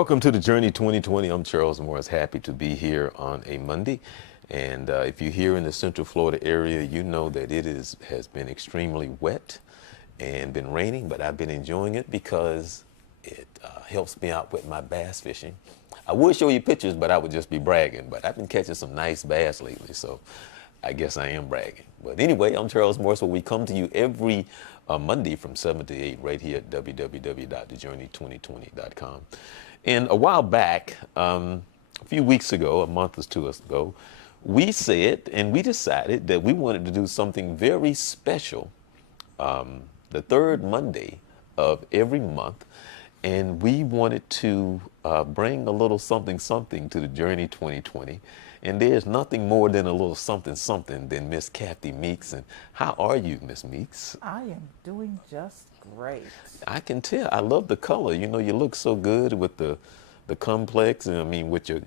Welcome to the Journey 2020. I'm Charles Morris, happy to be here on a Monday. And if you're here in the Central Florida area, you know that has been extremely wet and been raining, but I've been enjoying it because it helps me out with my bass fishing. I would show you pictures, but I would just be bragging. But I've been catching some nice bass lately, so I guess I am bragging. But anyway, I'm Charles Morris, where we come to you every Monday from 7 to 8 right here at www.thejourney2020.com. And a while back, a few weeks ago, a month or two ago, we said and we decided that we wanted to do something very special the third Monday of every month. And we wanted to bring a little something to the Journey 2020. And there's nothing more than a little something than Miss Kathy Meeks. And how are you, Miss Meeks? I am doing just great. I can tell. I love the color. You know, you look so good with the complex, and I mean, with your,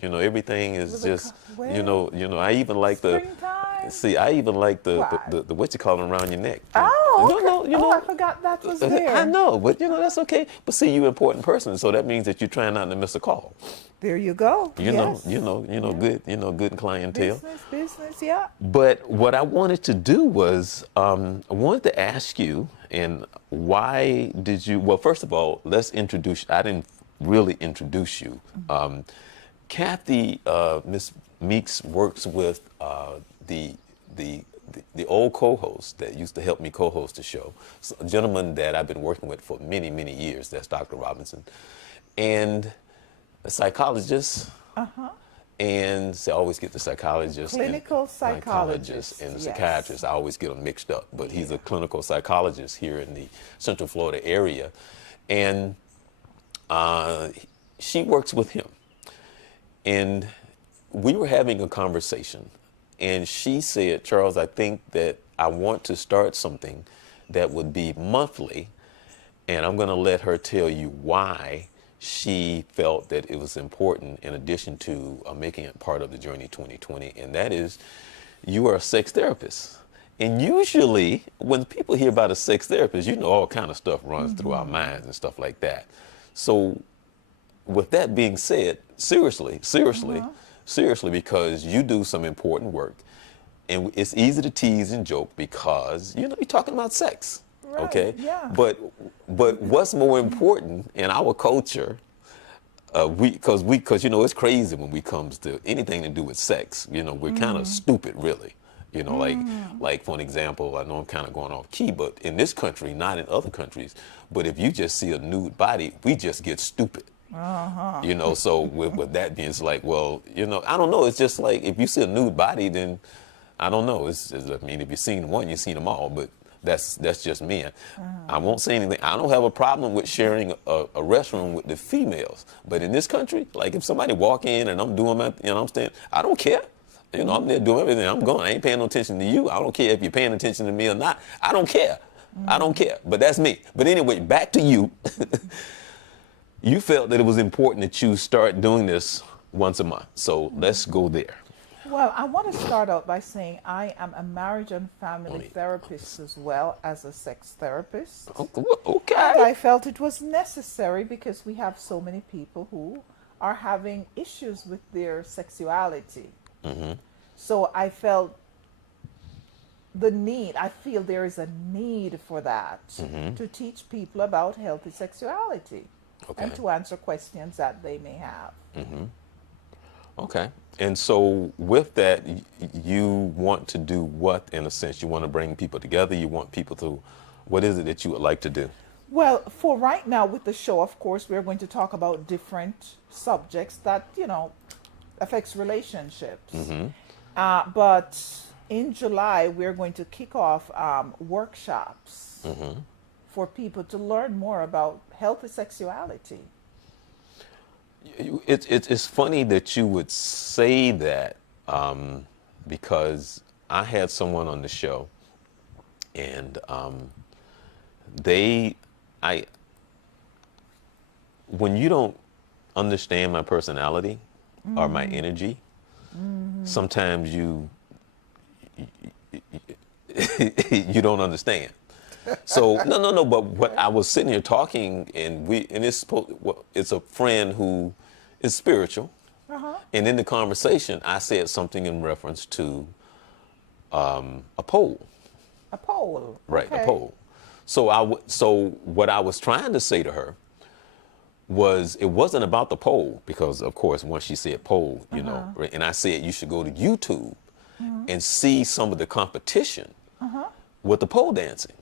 everything is With just, well, I even like springtime? I even like the Why? what you call it around your neck. Oh, okay. I forgot that was there. I know, but that's okay. But see, you're an important person, so that means that you're trying not to miss a call. There you go. Yes. Yeah. Good clientele. Business, yeah. But what I wanted to do was, I wanted to ask you, and why did you, well, first of all, let's introduce, I didn't really introduce you. Kathy, Miss Meeks works with the old co-host that used to help me co-host the show, so a gentleman that I've been working with for many, many years, that's Dr. Robinson, and a psychologist, and so I always get the psychologist, Clinical psychologist, and the yes. psychiatrist. I always get them mixed up, but he's a clinical psychologist here in the Central Florida area, and she works with him. And we were having a conversation, and she said, Charles, I think that I want to start something that would be monthly, and I'm going to let her tell you why she felt that it was important, in addition to making it part of the Journey 2020, and that is, you are a sex therapist. And usually, when people hear about a sex therapist, all kind of stuff runs through our minds and stuff like that. So, with that being said, seriously, because you do some important work, and it's easy to tease and joke because, you're talking about sex. Right, okay, yeah. but what's more important in our culture, because it's crazy when we comes to anything to do with sex. We're kind of stupid, really. Like for an example, I know I'm kind of going off key, but in this country, not in other countries, but if you just see a nude body, we just get stupid. So with that being, it's like, well, I don't know. It's just like, if you see a nude body, then I don't know. If you've seen one, you've seen them all, but that's just me. I won't say anything. I don't have a problem with sharing a restroom with the females, but in this country, like if somebody walk in and I'm doing my, I'm staying, I don't care. I'm there doing everything. I'm going. I ain't paying no attention to you. I don't care if you're paying attention to me or not. I don't care. I don't care. But that's me. But anyway, back to you. You felt that it was important that you start doing this once a month. So let's go there. Well, I want to start out by saying I am a marriage and family therapist as well as a sex therapist. Okay. And I felt it was necessary because we have so many people who are having issues with their sexuality. So I felt I feel there is a need for that, to teach people about healthy sexuality and to answer questions that they may have. Okay. And so with that, you want to do what, in a sense? You want to bring people together? You want people to, what is it that you would like to do? Well, for right now with the show, of course, we're going to talk about different subjects that, affects relationships. But in July, we're going to kick off workshops for people to learn more about healthy sexuality. It's funny that you would say that, because I had someone on the show, and when you don't understand my personality or my energy, sometimes you don't understand. So no. But what I was sitting here talking, and it's a friend who is spiritual, and in the conversation, I said something in reference to a pole. A pole. Right, Okay. a pole. So what I was trying to say to her was it wasn't about the pole, because of course once she said pole, you know, and I said you should go to YouTube and see some of the competition with the pole dancing.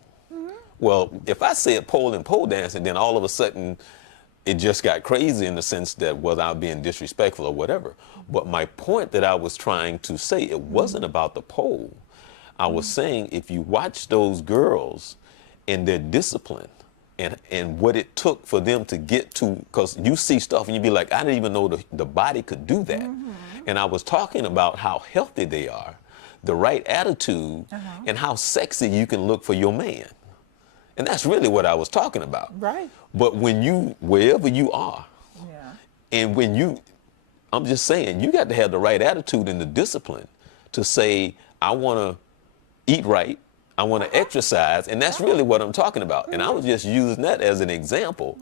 Well, if I said pole and pole dancing, then all of a sudden it just got crazy in the sense that was I being disrespectful or whatever. But my point that I was trying to say, it wasn't about the pole. I was saying if you watch those girls and their discipline and what it took for them to get to, because you see stuff and you be like, I didn't even know the body could do that. And I was talking about how healthy they are, the right attitude, and how sexy you can look for your man. And that's really what I was talking about. Right. But when wherever you are, Yeah. and I'm just saying, you got to have the right attitude and the discipline to say, I want to eat right, I want to exercise, and that's really what I'm talking about. And I was just using that as an example.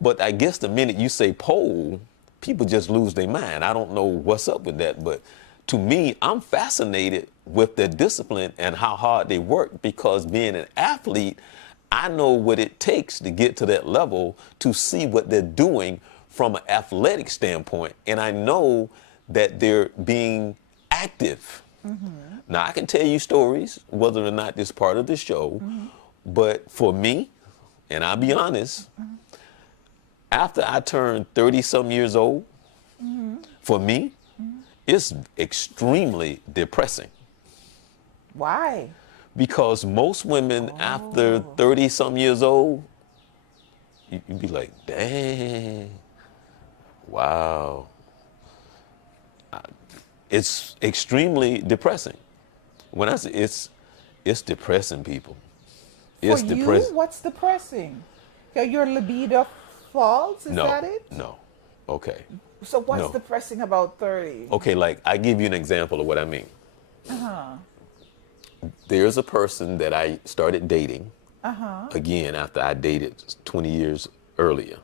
But I guess the minute you say pole, people just lose their mind. I don't know what's up with that, but to me, I'm fascinated with their discipline and how hard they work, because being an athlete, I know what it takes to get to that level, to see what they're doing from an athletic standpoint. And I know that they're being active. Now, I can tell you stories, whether or not this part of the show, but for me, and I'll be honest, after I turned 30-some years old, for me, it's extremely depressing. Why? Because most women after 30-some years old, you be like, dang, wow. It's extremely depressing. When I say it's depressing, people. It's For you, depressing. what's depressing? Your libido falls, is No, that it? no. Okay. So what's No. depressing about 30? Okay, like I give you an example of what I mean. There's a person that I started dating again after I dated 20 years earlier.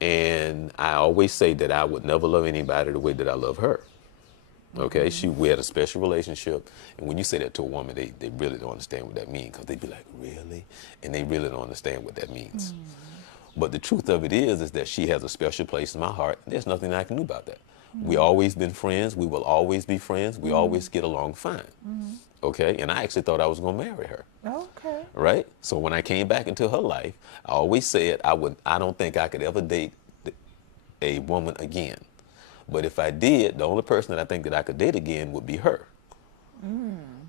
And I always say that I would never love anybody the way that I love her. Okay, we had a special relationship, and when you say that to a woman, they really don't understand what that means, because they be like, really? And they really don't understand what that means. But the truth of it is that she has a special place in my heart. There's nothing I can do about that. We always been friends. We will always be friends. We always get along fine. Okay, and I actually thought I was gonna marry her. Okay. Right? So when I came back into her life, I always said I don't think I could ever date a woman again. But if I did, the only person that I think that I could date again would be her.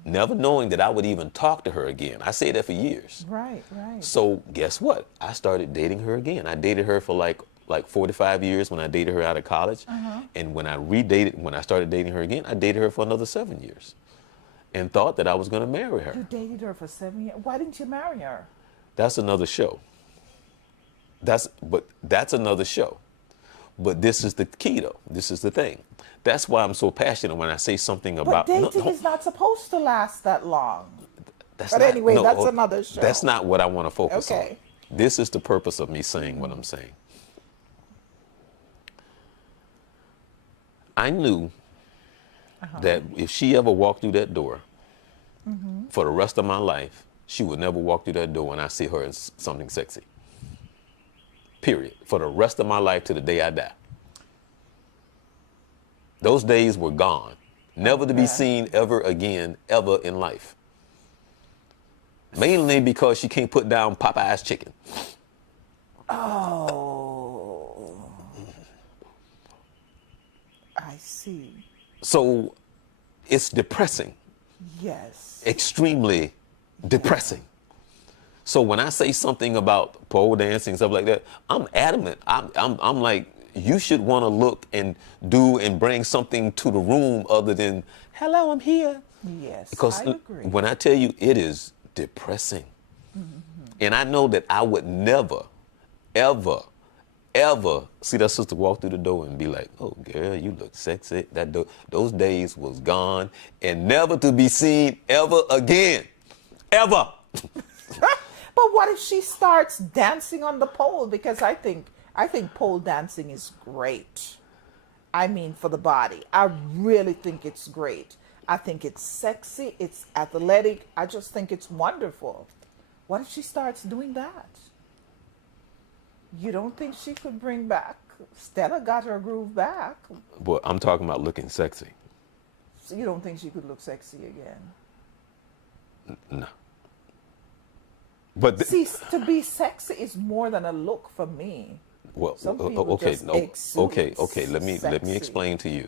Never knowing that I would even talk to her again. I said that for years. Right, right. So guess what? I started dating her again. I dated her for like 45 years when I dated her out of college. And when I started dating her again, I dated her for another 7 years. And thought that I was going to marry her. You dated her for 7 years. Why didn't you marry her? That's another show. That's another show. But this is the key, though. This is the thing. That's why I'm so passionate when I say something about. But dating is not supposed to last that long. That's But not, anyway, no, that's another show. That's not what I want to focus on. Okay. This is the purpose of me saying what I'm saying. I knew that if she ever walked through that door, for the rest of my life, she would never walk through that door and I see her as something sexy. Period. For the rest of my life to the day I die. Those days were gone. Never to be seen ever again, ever in life. Mainly because she can't put down Popeye's chicken. Oh. I see. So it's depressing. Yes. Extremely depressing. So when I say something about pole dancing, stuff like that, I'm adamant. I'm like, you should want to look and do and bring something to the room other than, hello, I'm here. Yes, Because I agree. when I tell you, it is depressing. And I know that I would never, ever, ever see that sister walk through the door and be like, oh, girl, you look sexy. Those days was gone and never to be seen ever again. Ever. But what if she starts dancing on the pole? Because I think pole dancing is great. I mean, for the body, I really think it's great. I think it's sexy. It's athletic. I just think it's wonderful. What if she starts doing that? You don't think she could bring back? Stella got her groove back. But I'm talking about looking sexy. So you don't think she could look sexy again? No. But See, to be sexy is more than a look for me. well, Some people okay, just no, exude okay. Let me sexy. explain to you.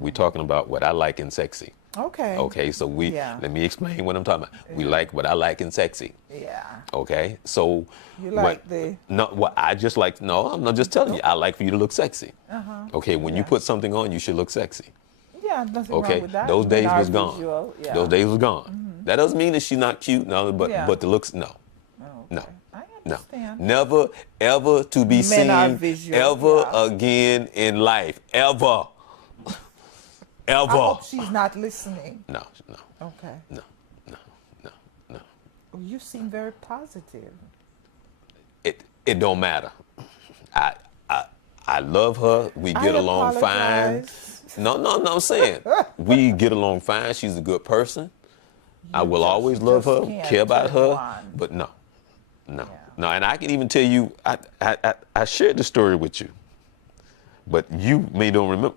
We're talking about what I like in sexy. Okay. Okay, so Yeah. let me explain what I'm talking about. We like what I like in sexy. Yeah. Okay, so You like the no, what I just like. No, I'm not just telling you. I like for you to look sexy. Okay, when you Yeah. put something on, you should look sexy. yeah, nothing Okay, wrong with that. those In days our was gone. visual, yeah. Those days was gone. That doesn't mean that she's not cute, no, but Yeah. but the looks, no, Oh, no. okay. I no, understand. never ever to be Men are seen visual, ever yeah. again in life, ever, ever. I hope she's not listening. No, no, Okay. no, no, no, no. You seem very positive. It don't matter. I love her. We get along fine. apologize. No, I'm saying we get along fine. She's a good person. I will just- always love just her, can't care about turn her, on. but no. Yeah. No, and I can even tell you, I shared the story with you, but you don't remember.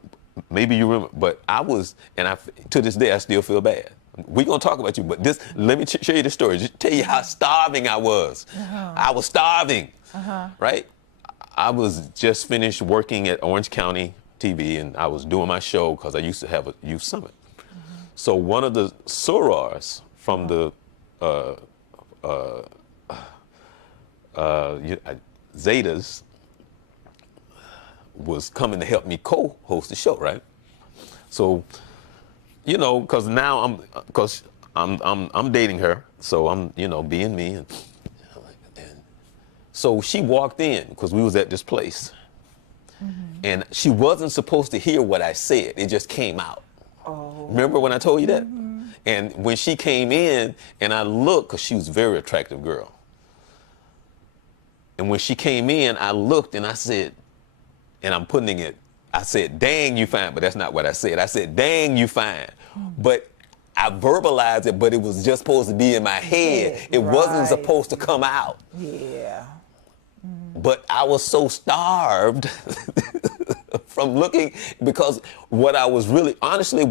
Maybe you remember, but I was, and to this day I still feel bad. We're gonna talk about you, but let me share you the story. Just tell you how starving I was. I was starving, right? I was just finished working at Orange County TV, and I was doing my show because I used to have a youth summit. So one of the sorors from the Zetas was coming to help me co-host the show, right? So, because now I'm dating her, so I'm being me, and so she walked in because we was at this place, and she wasn't supposed to hear what I said. It just came out. Oh. Remember when I told you that? And when she came in, and I looked, because she was a very attractive girl. And when she came in, I looked and I said, and I'm putting it, I said, dang, you fine. But that's not what I said. I said, dang, you fine. But I verbalized it, but it was just supposed to be in my head. It wasn't Right. supposed to come out. Yeah. But I was so starved from looking, because what I was really, honestly,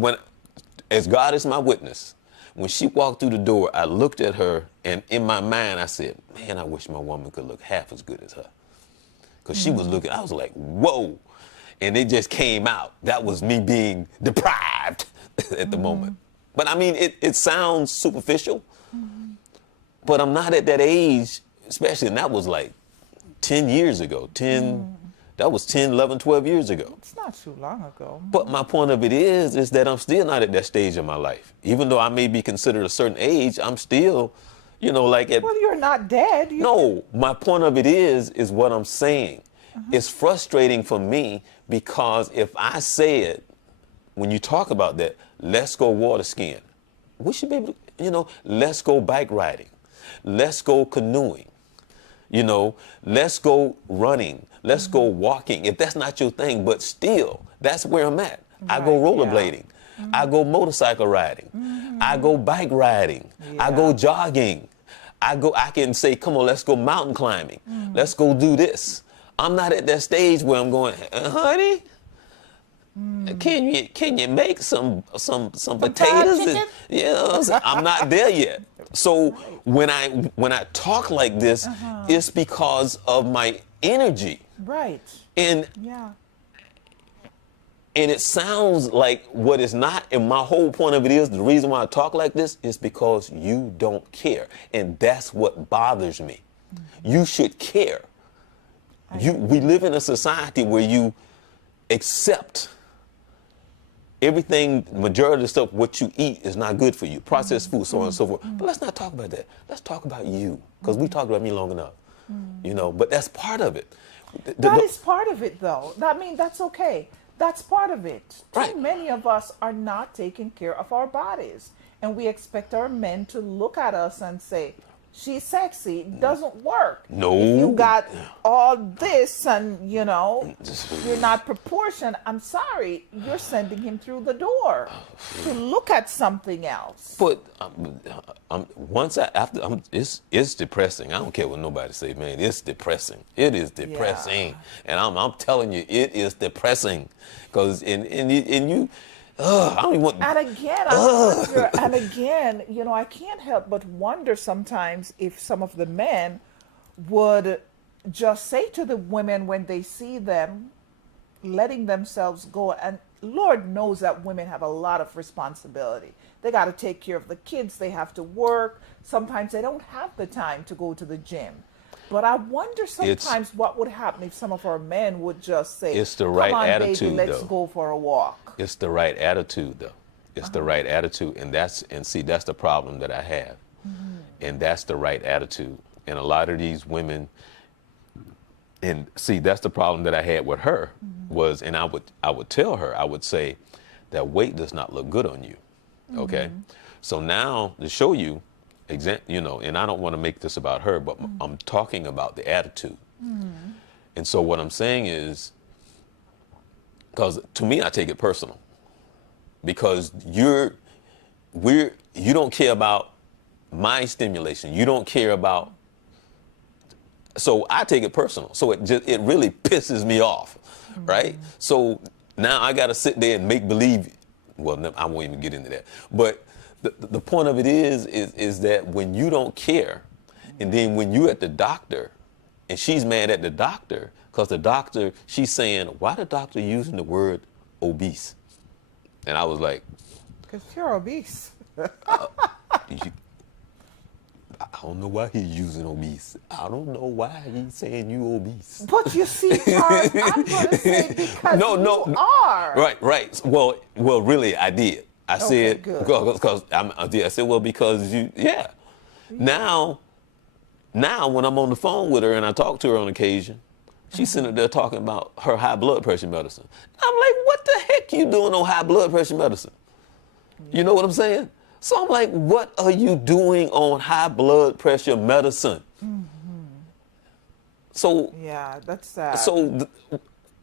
as God is my witness, when she walked through the door, I looked at her, and in my mind, I said, man, I wish my woman could look half as good as her. Because she was looking, I was like, whoa. And it just came out. That was me being deprived at the moment. But I mean, it sounds superficial, but I'm not at that age, especially, and that was like 10 years ago, that was 10, 11, 12 years ago. It's not too long ago. But my point of it is that I'm still not at that stage of my life. Even though I may be considered a certain age, I'm still, like at... Well, you're not dead. No, my point of it is what I'm saying. It's frustrating for me because if I said, when you talk about that, let's go water skiing, we should be able to, let's go bike riding, let's go canoeing, let's go running, let's go walking. If that's not your thing, but still, that's where I'm at. I go Right, yeah. rollerblading. I go motorcycle riding. I go bike riding. I Yeah. go jogging. I can say, come on, let's go mountain climbing. Let's go do this. I'm not at that stage where I'm going, honey, can you make some potatoes? And, I'm not there yet. So when I talk like this, it's because of my energy. Right. And Yeah. And it sounds like what is not, and my whole point of it is, the reason why I talk like this is because you don't care. And that's what bothers me. You should care. We live in a society where you accept everything, majority of the stuff, what you eat is not good for you. Processed food, so on and so forth. But let's not talk about that. Let's talk about you, because we talked about me long enough. But that's part of it. That is part of it, though. I mean, that's okay. That's part of it. Right. Too many of us are not taking care of our bodies. And we expect our men to look at us and say, she's sexy. It doesn't work. No. If you got all this and, you know, you're not proportioned, I'm sorry, you're sending him through the door to look at something else. But it's depressing. I don't care what nobody say, man. It's depressing. It is depressing, and I'm telling you, it is depressing, because you. I don't even want. And again, you know, I can't help but wonder sometimes if some of the men would just say to the women when they see them letting themselves go. And Lord knows that women have a lot of responsibility. They got to take care of the kids. They have to work. Sometimes they don't have the time to go to the gym. But I wonder sometimes what would happen if some of our men would just say, it's the right "Come on, attitude, baby, let's though. go for a walk." It's the right attitude, though. It's the right attitude, and that's the problem that I have, and that's the right attitude. And a lot of these women, and see, that's the problem that I had with her was, and I would tell her, I would say, that weight does not look good on you, okay? So now to show you, you know, and I don't want to make this about her, but I'm talking about the attitude. And so what I'm saying is, because to me, I take it personal, because you don't care about my stimulation. You don't care about, so I take it personal. So it really pisses me off, right? So now I got to sit there and make believe. Well, no, I won't even get into that. But the point of it is that when you don't care, and then when you're at the doctor, and she's mad at the doctor because the doctor, she's saying, why the doctor using the word obese? And I was like, because you're obese. I don't know why he's using obese. I don't know why he's saying you obese. But you see, Charles, I'm going to say because you are. Right. Well, really, I did. I said, because I said, well, because you, Now, when I'm on the phone with her and I talk to her on occasion, she's sitting there talking about her high blood pressure medicine. I'm like, what the heck you doing on high blood pressure medicine? You know what I'm saying? So I'm like, what are you doing on high blood pressure medicine? So yeah, that's sad. So,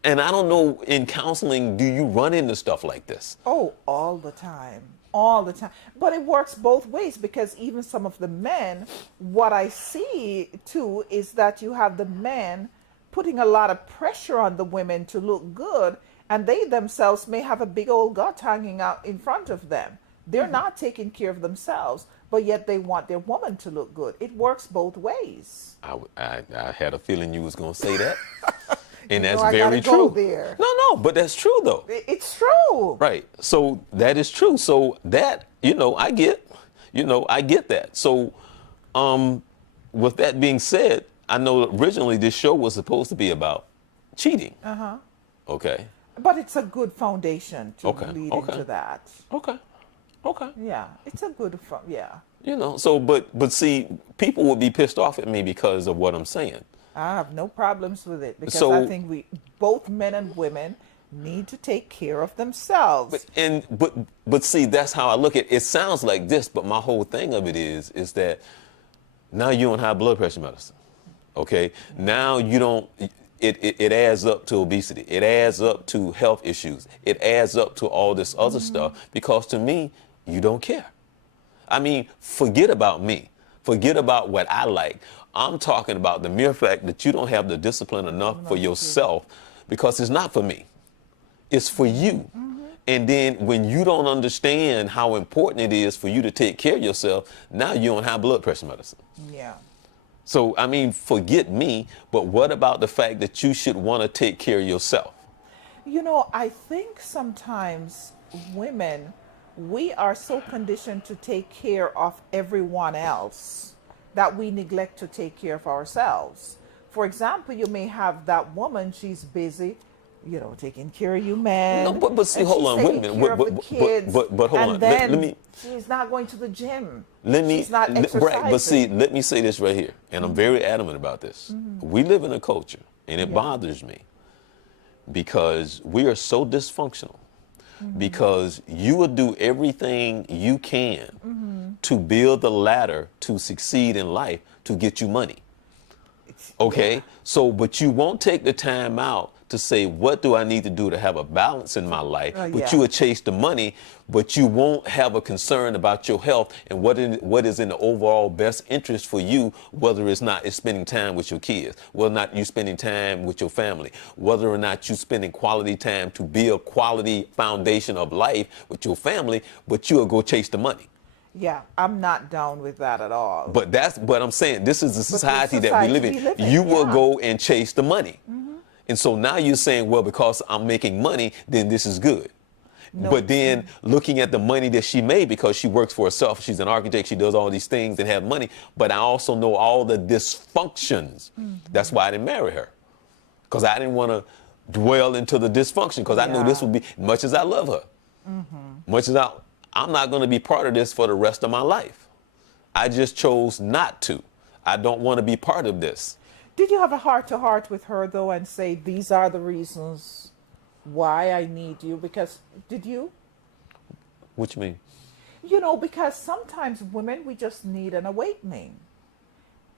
and I don't know, in counseling, do you run into stuff like this? Oh, all the time. All the time. But it works both ways, because even some of the men, what I see too is that you have the men putting a lot of pressure on the women to look good, and they themselves may have a big old gut hanging out in front of them. They're not taking care of themselves, but yet they want their woman to look good. It works both ways. I had a feeling you was going to say that. And You that's know, very true. Go there. No, but that's true, though. It's true. Right. So that is true. So that, I get that. So with that being said, I know originally this show was supposed to be about cheating. Okay. But it's a good foundation to lead into that. Okay. Yeah, it's a good, So, but see, people would be pissed off at me because of what I'm saying. I have no problems with it, because I think both men and women need to take care of themselves. But see, that's how I look at it. It sounds like this, but my whole thing of it is that now you're on high blood pressure medicine. Okay, now you don't. It adds up to obesity. It adds up to health issues. It adds up to all this other stuff, because to me, you don't care. I mean, forget about me. Forget about what I like. I'm talking about the mere fact that you don't have the discipline enough for yourself, because it's not for me. It's for you. And then when you don't understand how important it is for you to take care of yourself, now you're on high blood pressure medicine. Yeah. So, I mean, forget me, but what about the fact that you should want to take care of yourself? I think sometimes women, we are so conditioned to take care of everyone else that we neglect to take care of ourselves. For example, you may have that woman, she's busy, taking care of you, man. No, but see, hold on, wait a minute. But hold on. Then let me. She's not going to the gym. She's not exercising. Right, but see, let me say this right here, and I'm very adamant about this. We live in a culture, and it bothers me, because we are so dysfunctional. Because you will do everything you can to build the ladder to succeed in life to get you money. Okay, Yeah. so but you won't take the time out to say, what do I need to do to have a balance in my life? But Yeah. you will chase the money, but you won't have a concern about your health and what is in the overall best interest for you, whether it's spending time with your kids, whether or not you spending time with your family, whether or not you spending quality time to build quality foundation of life with your family, but you'll go chase the money. Yeah, I'm not down with that at all. But I'm saying this is the But the society that we live society in. we live in, You will yeah. go and chase the money. And so now you're saying, well, because I'm making money, then this is good. No, But then looking at the money that she made, because she works for herself, she's an architect, she does all these things and have money. But I also know all the dysfunctions. That's why I didn't marry her. Because I didn't want to dwell into the dysfunction, because I knew this would be, much as I love her, much as I'm not going to be part of this for the rest of my life. I just chose not to. I don't want to be part of this. Did you have a heart-to-heart with her, though, and say, these are the reasons why I need you? Because, did you? What you mean? You know, because sometimes women, we just need an awakening.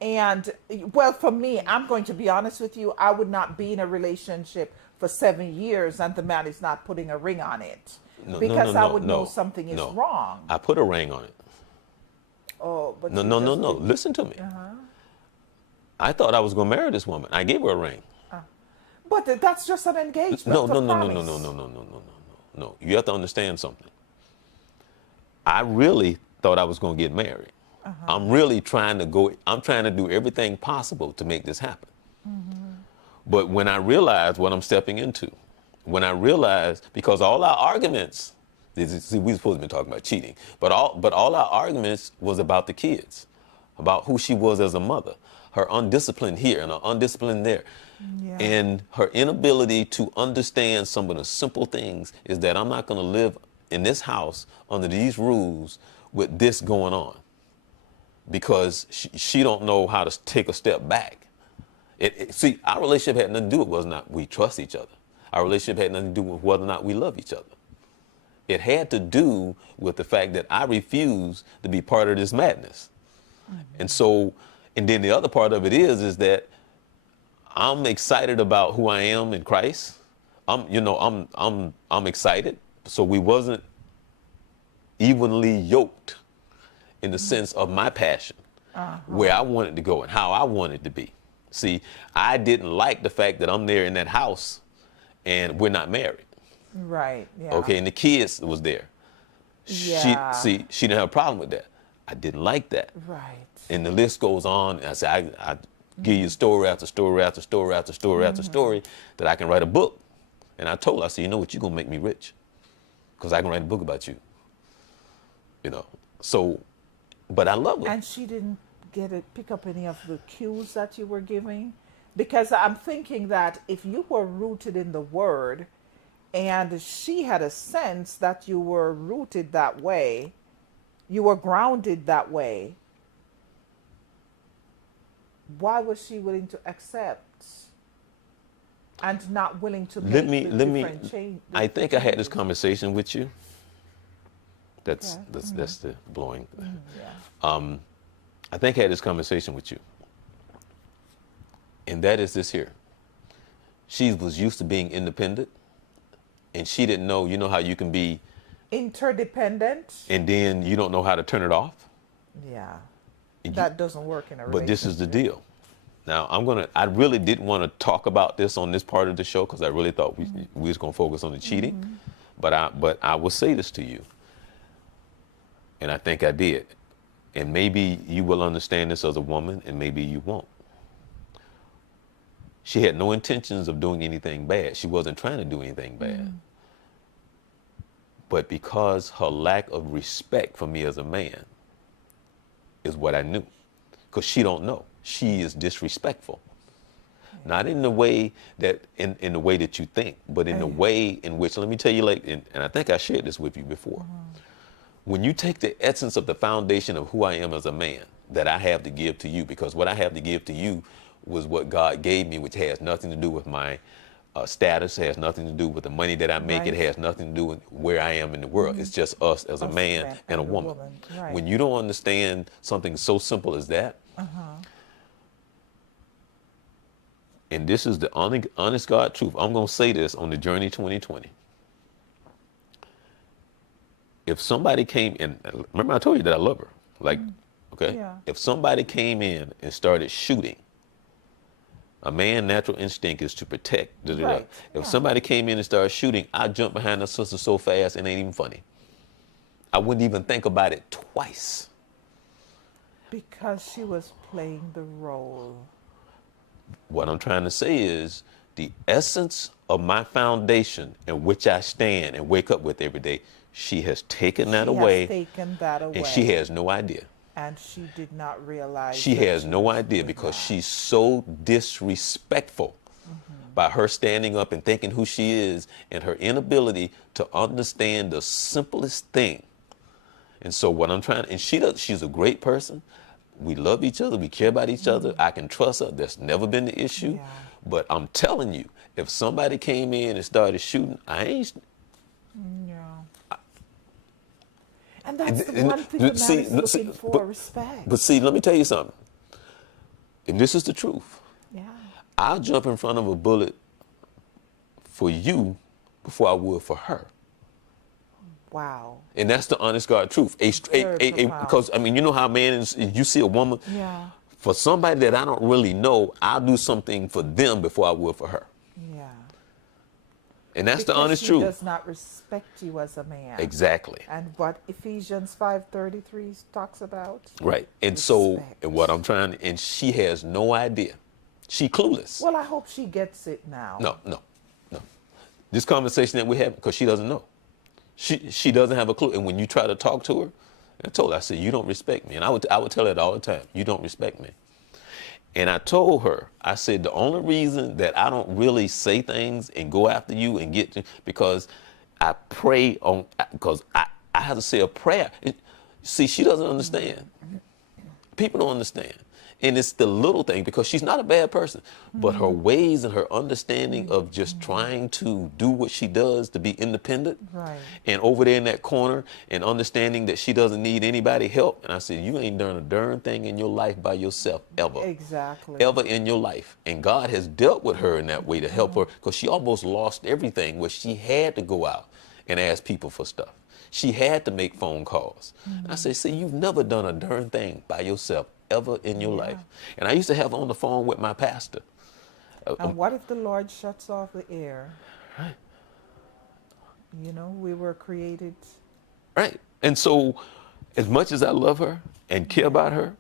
And, well, for me, I'm going to be honest with you, I would not be in a relationship for 7 years and the man is not putting a ring on it. Because I would know something is wrong. I put a ring on it. Oh, but No. didn't. Listen to me. I thought I was going to marry this woman. I gave her a ring. But that's just an engagement. No. Promise. No. You have to understand something. I really thought I was going to get married. I'm really trying to do everything possible to make this happen. But when I realized what I'm stepping into, because all our arguments, see, we supposed to be talking about cheating, but all our arguments was about the kids, about who she was as a mother, her undisciplined here and her undisciplined there. Yeah. And her inability to understand some of the simple things is that I'm not going to live in this house under these rules with this going on, because she don't know how to take a step back. See, our relationship had nothing to do with whether or not we trust each other. Our relationship had nothing to do with whether or not we love each other. It had to do with the fact that I refused to be part of this madness. And so, and then the other part of it is that I'm excited about who I am in Christ. I'm excited. So we wasn't evenly yoked in the sense of my passion, where I wanted to go and how I wanted to be. See, I didn't like the fact that I'm there in that house and we're not married. Right. Yeah. Okay, and the kids was there. Yeah. She didn't have a problem with that. I didn't like that. Right. And the list goes on. And I say, I give you story after story after story after story after story that I can write a book. And I told her, I said, you know what, you're going to make me rich, because I can write a book about you. So, but I love her. And she didn't pick up any of the cues that you were giving? Because I'm thinking that if you were rooted in the Word and she had a sense that you were rooted that way, you were grounded that way, why was she willing to accept and not willing to make the different change? I think I had this conversation with you. That's the blowing. Yeah. I think I had this conversation with you. And that is this here. She was used to being independent, and she didn't know, you know how you can be interdependent, and then you don't know how to turn it off? Yeah. That doesn't work in a relationship. But this is the deal. Now, I really didn't want to talk about this on this part of the show, because I really thought we was going to focus on the cheating. But I will say this to you, and I think I did. And maybe you will understand this as a woman, and maybe you won't. She had no intentions of doing anything bad. She wasn't trying to do anything bad. But because her lack of respect for me as a man is what I knew. Because she don't know. She is disrespectful. Not in the way that, in the way that you think, but in the way in which, let me tell you, and I think I shared this with you before. When you take the essence of the foundation of who I am as a man that I have to give to you, because what I have to give to you was what God gave me, which has nothing to do with my status. It has nothing to do with the money that I make. It Right. has nothing to do with where I am in the world. It's just us as a Us man men and a and a woman. woman. Right. When you don't understand something so simple as that, and this is the honest God truth, I'm going to say this on the Journey 2020. If somebody came in, remember I told you that I love her, like, okay? Yeah. If somebody came in and started shooting, a man's natural instinct is to protect. Right. If Yeah. somebody came in and started shooting, I'd jump behind the sister so fast it ain't even funny. I wouldn't even think about it twice. Because she was playing the role. What I'm trying to say is the essence of my foundation in which I stand and wake up with every day, she has taken that She away, has taken that away. and she has no idea. And she did not realize. She that has she no was idea doing because that. she's so disrespectful by her standing up and thinking who she is and her inability to understand the simplest thing. And so what I'm trying, and she's a great person. We love each other. We care about each other. I can trust her. That's never been the issue. Yeah. But I'm telling you, if somebody came in and started shooting, I ain't. Yeah. And that's the one thing the man is looking for, respect. But see, let me tell you something. And this is the truth. Yeah. I'll jump in front of a bullet for you before I would for her. Wow. And that's the honest God truth. Because, I mean, you know how man is, you see a woman, Yeah. for somebody that I don't really know, I'll do something for them before I would for her. Yeah. And that's Because the honest she truth. does not respect you as a man. Exactly. And what Ephesians 5:33 talks about. Right. And so, Respect. and what I'm trying, and she has no idea. She clueless. Well, I hope she gets it now. No. This conversation that we have, because she doesn't know. She doesn't have a clue. And when you try to talk to her, I told her, I said, you don't respect me. And I would tell her that all the time. You don't respect me. And I told her, I said, the only reason that I don't really say things and go after you and get to, because I pray on, because I have to say a prayer. See, she doesn't understand. People don't understand. And it's the little thing, because she's not a bad person, but her ways and her understanding of just trying to do what she does to be independent, Right. and over there in that corner and understanding that she doesn't need anybody help. And I said, you ain't done a darn thing in your life by yourself ever. Exactly. Ever in your life. And God has dealt with her in that way to help her, because she almost lost everything where she had to go out and ask people for stuff. She had to make phone calls. I said, see, you've never done a darn thing by yourself ever in your life. And I used to have her on the phone with my pastor. And what if the Lord shuts off the air? Right. You know, we were created. Right. And so as much as I love her and care about her,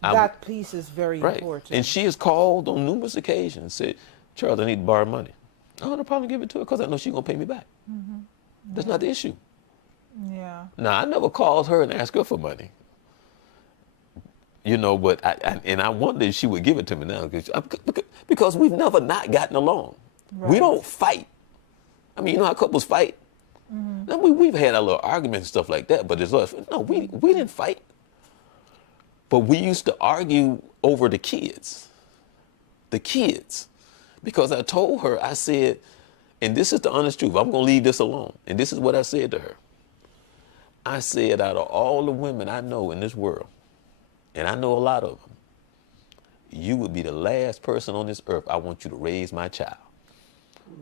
That piece is very right. important. And she has called on numerous occasions, said, Charles, I need to borrow money. I don't have a problem give it to her because I know she's going to pay me back. That's not the issue. Yeah. Now, I never called her and asked her for money. You know, but I wonder if she would give it to me now, because we've never not gotten along. Right. We don't fight. I mean, you know how couples fight? Now, we've had our little arguments and stuff like that, but it's us. No, we didn't fight. But we used to argue over the kids. The kids. Because I told her, I said, and this is the honest truth, I'm going to leave this alone. And this is what I said to her. I said, out of all the women I know in this world, and I know a lot of them, you would be the last person on this earth I want you to raise my child.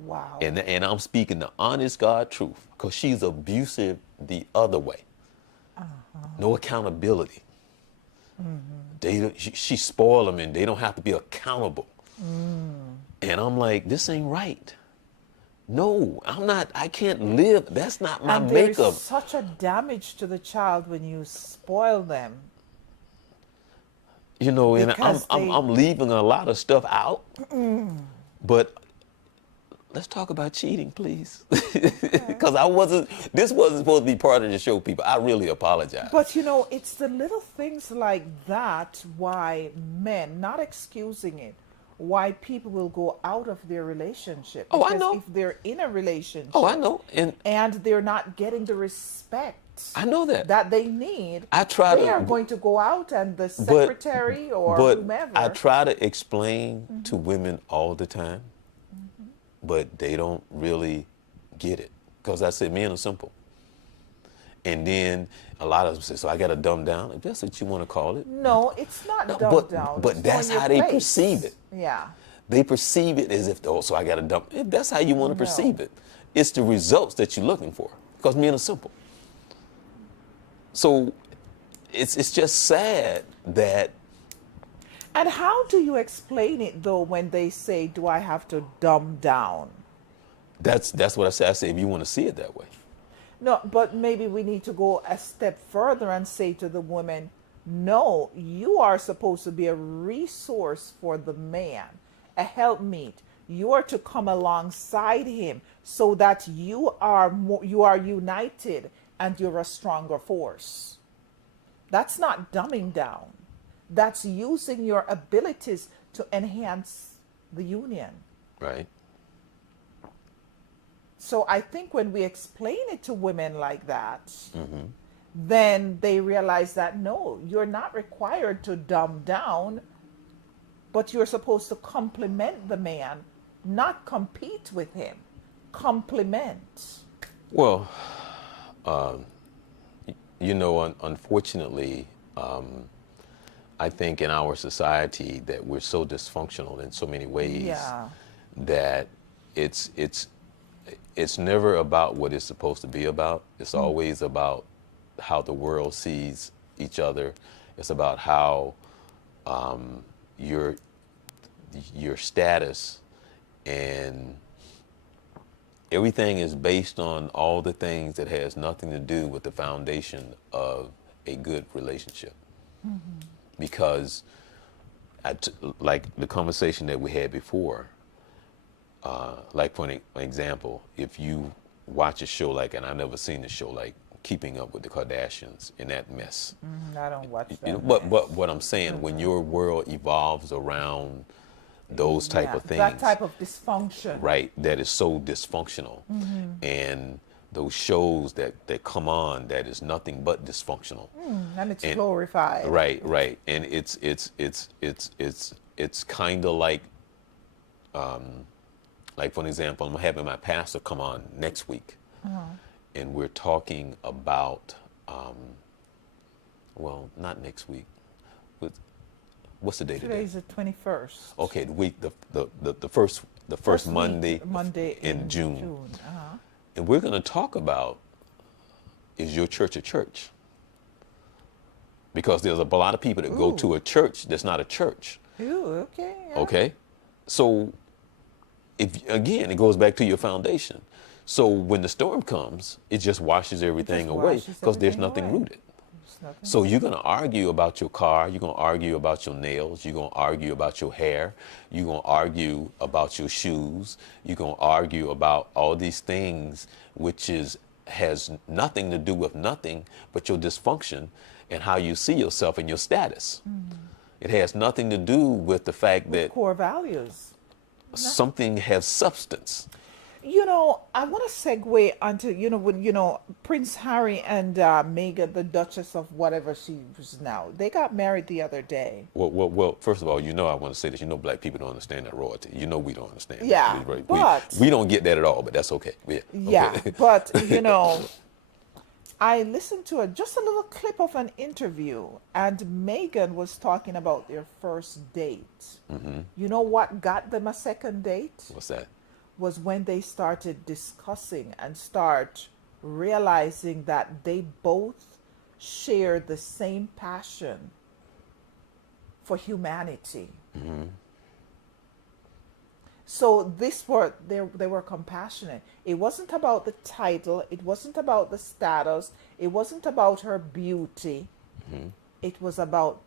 Wow. And I'm speaking the honest God truth, because she's abusive the other way. No accountability. She spoiled them and they don't have to be accountable. And I'm like, this ain't right. No, I can't live. That's not my and makeup. there's such a damage to the child when you spoil them. You know, and Because I'm leaving a lot of stuff out. But let's talk about cheating, please. Because this wasn't supposed to be part of the show, people. I really apologize. But you know, it's the little things like that why men, not excusing it, why people will go out of their relationship. Oh, I Because know. if they're in a relationship. Oh, I know. And they're not getting the respect I know that. they need. I try they to- are going to go out and the secretary or But whomever. I try to explain to women all the time, but they don't really get it. Because I said men are simple. And then a lot of them say, so I got to dumb down. If that's what you want to call it. No, it's not No, dumbed down. but It's that's knowing your how they place. perceive it. Yeah. They perceive it as if, oh, so I got to dump. If that's how you want to perceive it. It's the results that you're looking for. Because men are simple. So it's just sad that. And how do you explain it though when they say, do I have to dumb down? That's what I say. I say if you want to see it that way. No, but maybe we need to go a step further and say to the woman, no, you are supposed to be a resource for the man, a helpmeet. You are to come alongside him so that you are united and you're a stronger force. That's not dumbing down. That's using your abilities to enhance the union. Right. So I think when we explain it to women like that, then they realize that no, you're not required to dumb down, but you're supposed to complement the man, not compete with him. Complement. Well, unfortunately, I think in our society that we're so dysfunctional in so many ways that it's never about what it's supposed to be about. It's always about how the world sees each other. It's about how your status and everything is based on all the things that has nothing to do with the foundation of a good relationship. Because like the conversation that we had before, like for an example, if you watch a show like, and I've never seen a show like Keeping Up with the Kardashians and that mess. I don't watch that. You know, but what I'm saying, when your world evolves around those type of things, that type of dysfunction, right? That is so dysfunctional, and those shows that come on that is nothing but dysfunctional, and it's glorified. Right, and it's kind of like for an example, I'm having my pastor come on next week, and we're talking about, well, not next week, but what's the date today? Today's the 21st. Okay, the week, the first Monday in June. And we're going to talk about, is your church a church? Because there's a lot of people that go to a church that's not a church. Ooh, okay. Yeah. Okay? So, again, it goes back to your foundation. So when the storm comes, it just washes everything away because there's nothing rooted. So you're going to argue about your car, you're going to argue about your nails, you're going to argue about your hair, you're going to argue about your shoes, you're going to argue about all these things which has nothing to do with nothing but your dysfunction and how you see yourself and your status. It has nothing to do with the fact that core values. Something has substance. You know, I want to segue onto, when, Prince Harry and Meghan, the Duchess of whatever she is now, they got married the other day. Well, first of all, I want to say this. Black people don't understand that royalty. We don't understand that. Yeah, but we don't get that at all, but that's okay. Yeah, okay. But, I listened to just a little clip of an interview, and Meghan was talking about their first date. You know what got them a second date? What's that? Was when they started discussing and start realizing that they both shared the same passion for humanity. So they were compassionate. It wasn't about the title. It wasn't about the status. It wasn't about her beauty. It was about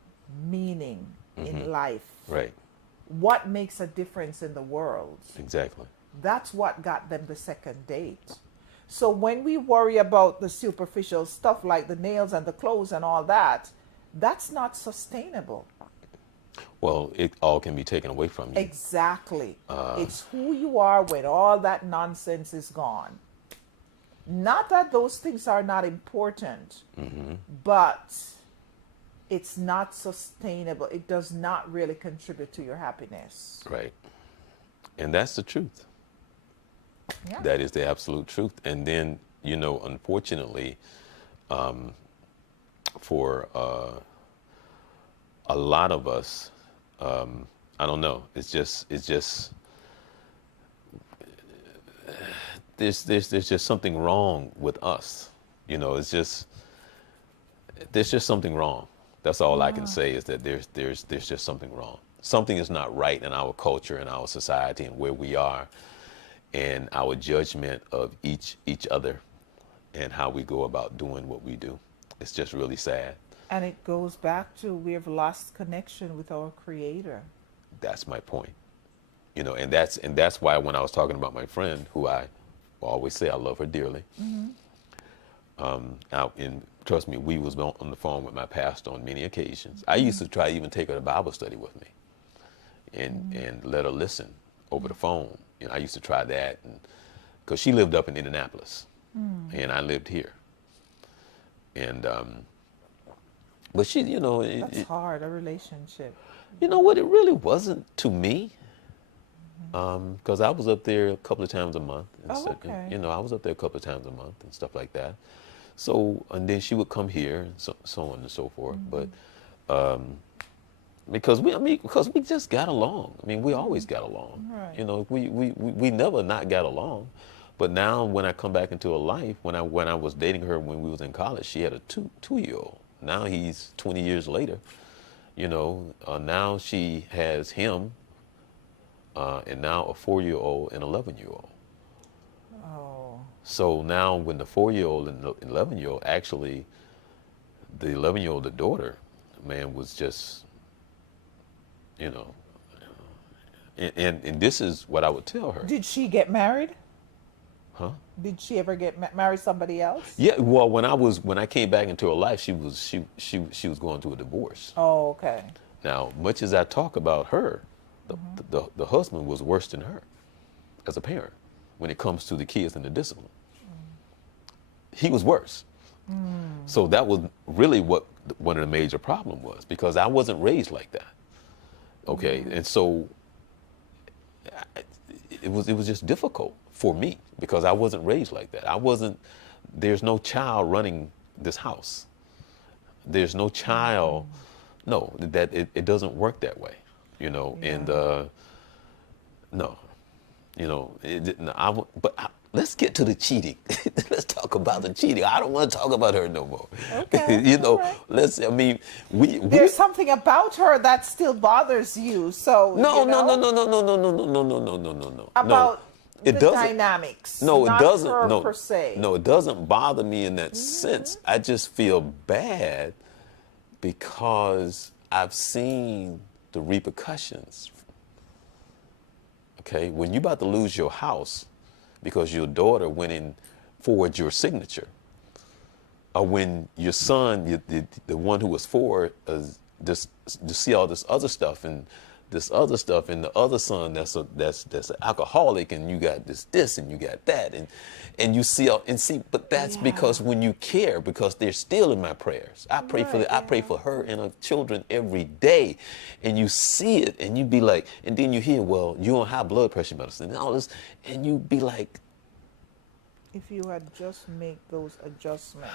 meaning in life. Right. What makes a difference in the world? Exactly. That's what got them the second date. So when we worry about the superficial stuff like the nails and the clothes and all that, that's not sustainable. Well, it all can be taken away from you. Exactly. It's who you are when all that nonsense is gone. Not that those things are not important, but it's not sustainable. It does not really contribute to your happiness. Right. And that's the truth. Yeah. That is the absolute truth. And then, you know, unfortunately, for a lot of us, I don't know. It's just there's just something wrong with us. You know, there's just something wrong. That's all I can say is that there's just something wrong. Something is not right in our culture and our society and where we are, and our judgment of each other, and how we go about doing what we do. It's just really sad. And it goes back to we've lost connection with our Creator. That's my point. You know, and that's why when I was talking about my friend, who I always say I love her dearly, out in trust me, we was on the phone with my pastor on many occasions. I used to try to even take her to Bible study with me, and let her listen over the phone. You know, I used to try that, because she lived up in Indianapolis, and I lived here, and but she, you know, That's hard, a relationship. you know what, it really wasn't to me. Because I was up there a couple of times a month. And Oh, okay. you know, I was up there a couple of times a month and stuff like that. So, and then she would come here and so on and so forth. But because we just got along. I mean, we always got along. Right. You know, we never not got along. But now when I come back into her life, when I was dating her when we was in college, she had a two-year-old. Now he's 20 years later. You know, now she has him. And now a 4-year-old and 11-year-old. Oh. So now when the 4-year-old and the 11-year-old, actually, the 11-year-old, the daughter, man, was just, you know, and this is what I would tell her. Did she get married? Huh? Did she ever marry somebody else? Yeah, well, when I came back into her life, she was going through a divorce. Oh, okay. Now, much as I talk about her, the husband was worse than her as a parent when it comes to the kids and the discipline. He was worse. So that was really what one of the major problem was, because I wasn't raised like that. Okay, and so it was just difficult for me because I wasn't raised like that. There's no child running this house. There's no child, no, that it doesn't work that way. You know, Yeah. and no, you know, let's get to the cheating. Let's talk about the cheating. I don't want to talk about her no more. Okay, You know, all there's There's something about her that still bothers you. So no, you know, no. about It the doesn't. dynamics. No, it not doesn't. Her No, per se. no, it doesn't bother me in that sense. I just feel bad because I've seen the repercussions. Okay, when you're about to lose your house because your daughter went in forward your signature, or when your son, the one who was for, just to see all this other stuff and the other son that's an alcoholic, and you got this and you got that, and you see but that's Yeah. because when you care, because they're still in my prayers. I pray Right, I pray for her and her children every day, and you see it and you be like, and then you hear, well, you on high blood pressure medicine and all this, and you be like, If you had just make those adjustments,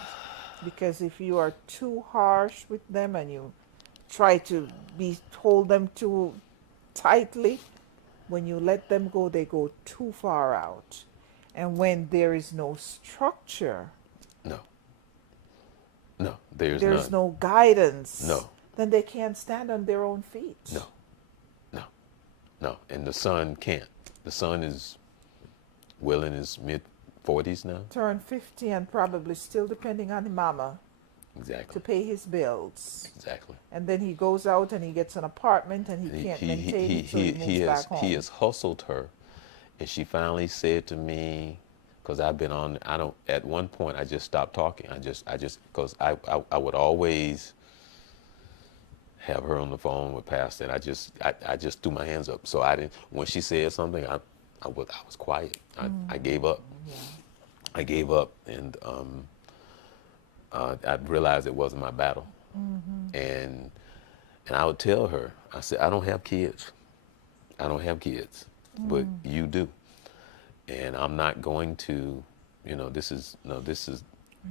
because if you are too harsh with them and you try to hold them too tightly, when you let them go, they go too far out. And when there is no structure, no, there's there's none. no guidance, No. then they can't stand on their own feet. No, and the son can't. The son is well in his mid-40s now. Turn 50 and probably still depending on mama to Exactly. pay his bills. Exactly. And then he goes out and he gets an apartment and he can't maintain it, so he moves back home. He has hustled her, and she finally said to me, because I've been on, at one point I just stopped talking. Because I would always have her on the phone with Pastor, and I just threw my hands up. So I didn't, when she said something, I was quiet. I gave up. Yeah. I gave up, and I realized it wasn't my battle. And I would tell her, I said, I don't have kids. I don't have kids, but you do. and I'm not going to, this is, no, this is,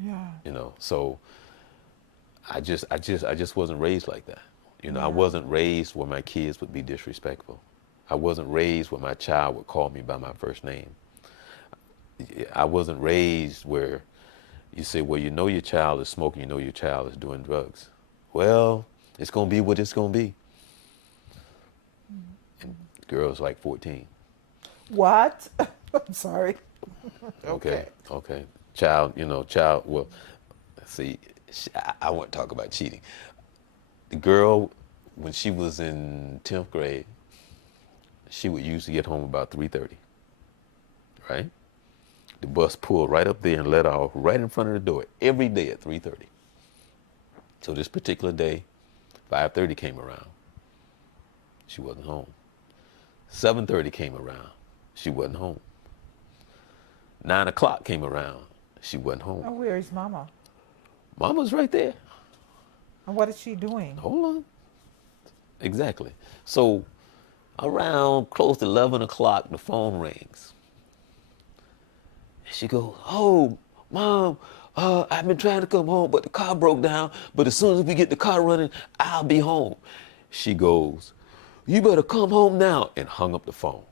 Yeah. so I just wasn't raised like that. I Yeah. wasn't raised where my kids would be disrespectful. I wasn't raised where my child would call me by my first name. I wasn't raised where you say, well, your child is smoking, your child is doing drugs. Well, it's going to be what it's going to be. And the girl's like 14. What? I'm sorry. Okay. Okay. Child, well, see, I won't talk about cheating. The girl, when she was in 10th grade, she would usually get home about 3:30, right? The bus pulled right up there and let her off right in front of the door every day at 3:30. So this particular day, 5:30 came around. She wasn't home. 7:30 came around. She wasn't home. 9 o'clock came around. She wasn't home. Oh, where is Mama? Mama's right there. And what is she doing? Hold on. Exactly. So around close to 11 o'clock, the phone rings. She goes, oh, Mom, I've been trying to come home, but the car broke down. But as soon as we get the car running, I'll be home. She goes, you better come home now, and hung up the phone.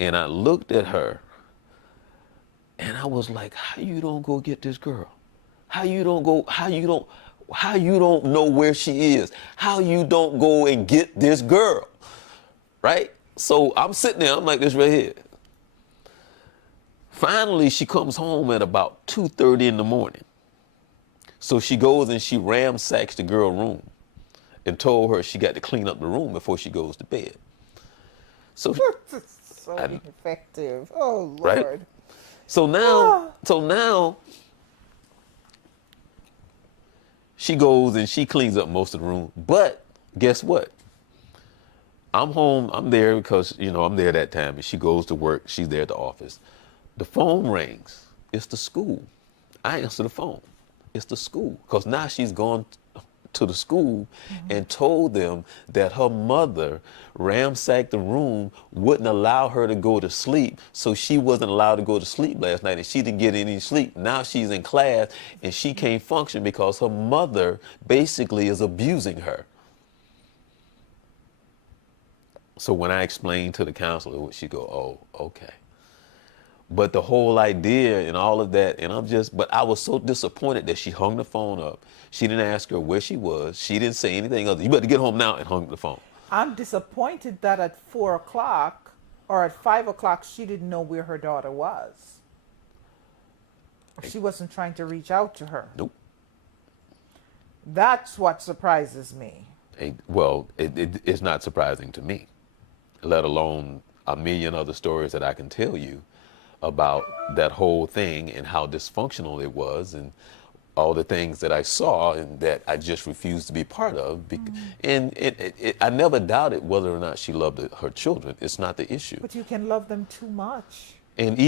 And I looked at her, and I was like, how you don't go get this girl? How you don't know where she is? How you don't go and get this girl? Right? So I'm sitting there, I'm like this right here. Finally, she comes home at about 2:30 in the morning. So she goes and she ransacks the girl room and told her she got to clean up the room before she goes to bed. So So ineffective. Oh, Lord. Right? So now she goes and she cleans up most of the room. But guess what? I'm home, I'm there because, I'm there that time, and she goes to work, she's there at the office. The phone rings. It's the school. I answer the phone. It's the school. Because now she's gone to the school and told them that her mother ransacked the room, wouldn't allow her to go to sleep. So she wasn't allowed to go to sleep last night, and she didn't get any sleep. Now she's in class and she can't function because her mother basically is abusing her. So when I explained to the counselor, she go, oh, okay. But the whole idea and all of that, but I was so disappointed that she hung the phone up. She didn't ask her where she was. She didn't say anything other. You better get home now, and hung up the phone. I'm disappointed that at 4 o'clock or at 5 o'clock, she didn't know where her daughter was. She wasn't trying to reach out to her. Nope. That's what surprises me. Well, it's not surprising to me, let alone a million other stories that I can tell you about that whole thing and how dysfunctional it was, and all the things that I saw and that I just refused to be part of. And I never doubted whether or not she loved her children. It's not the issue. But you can love them too much. And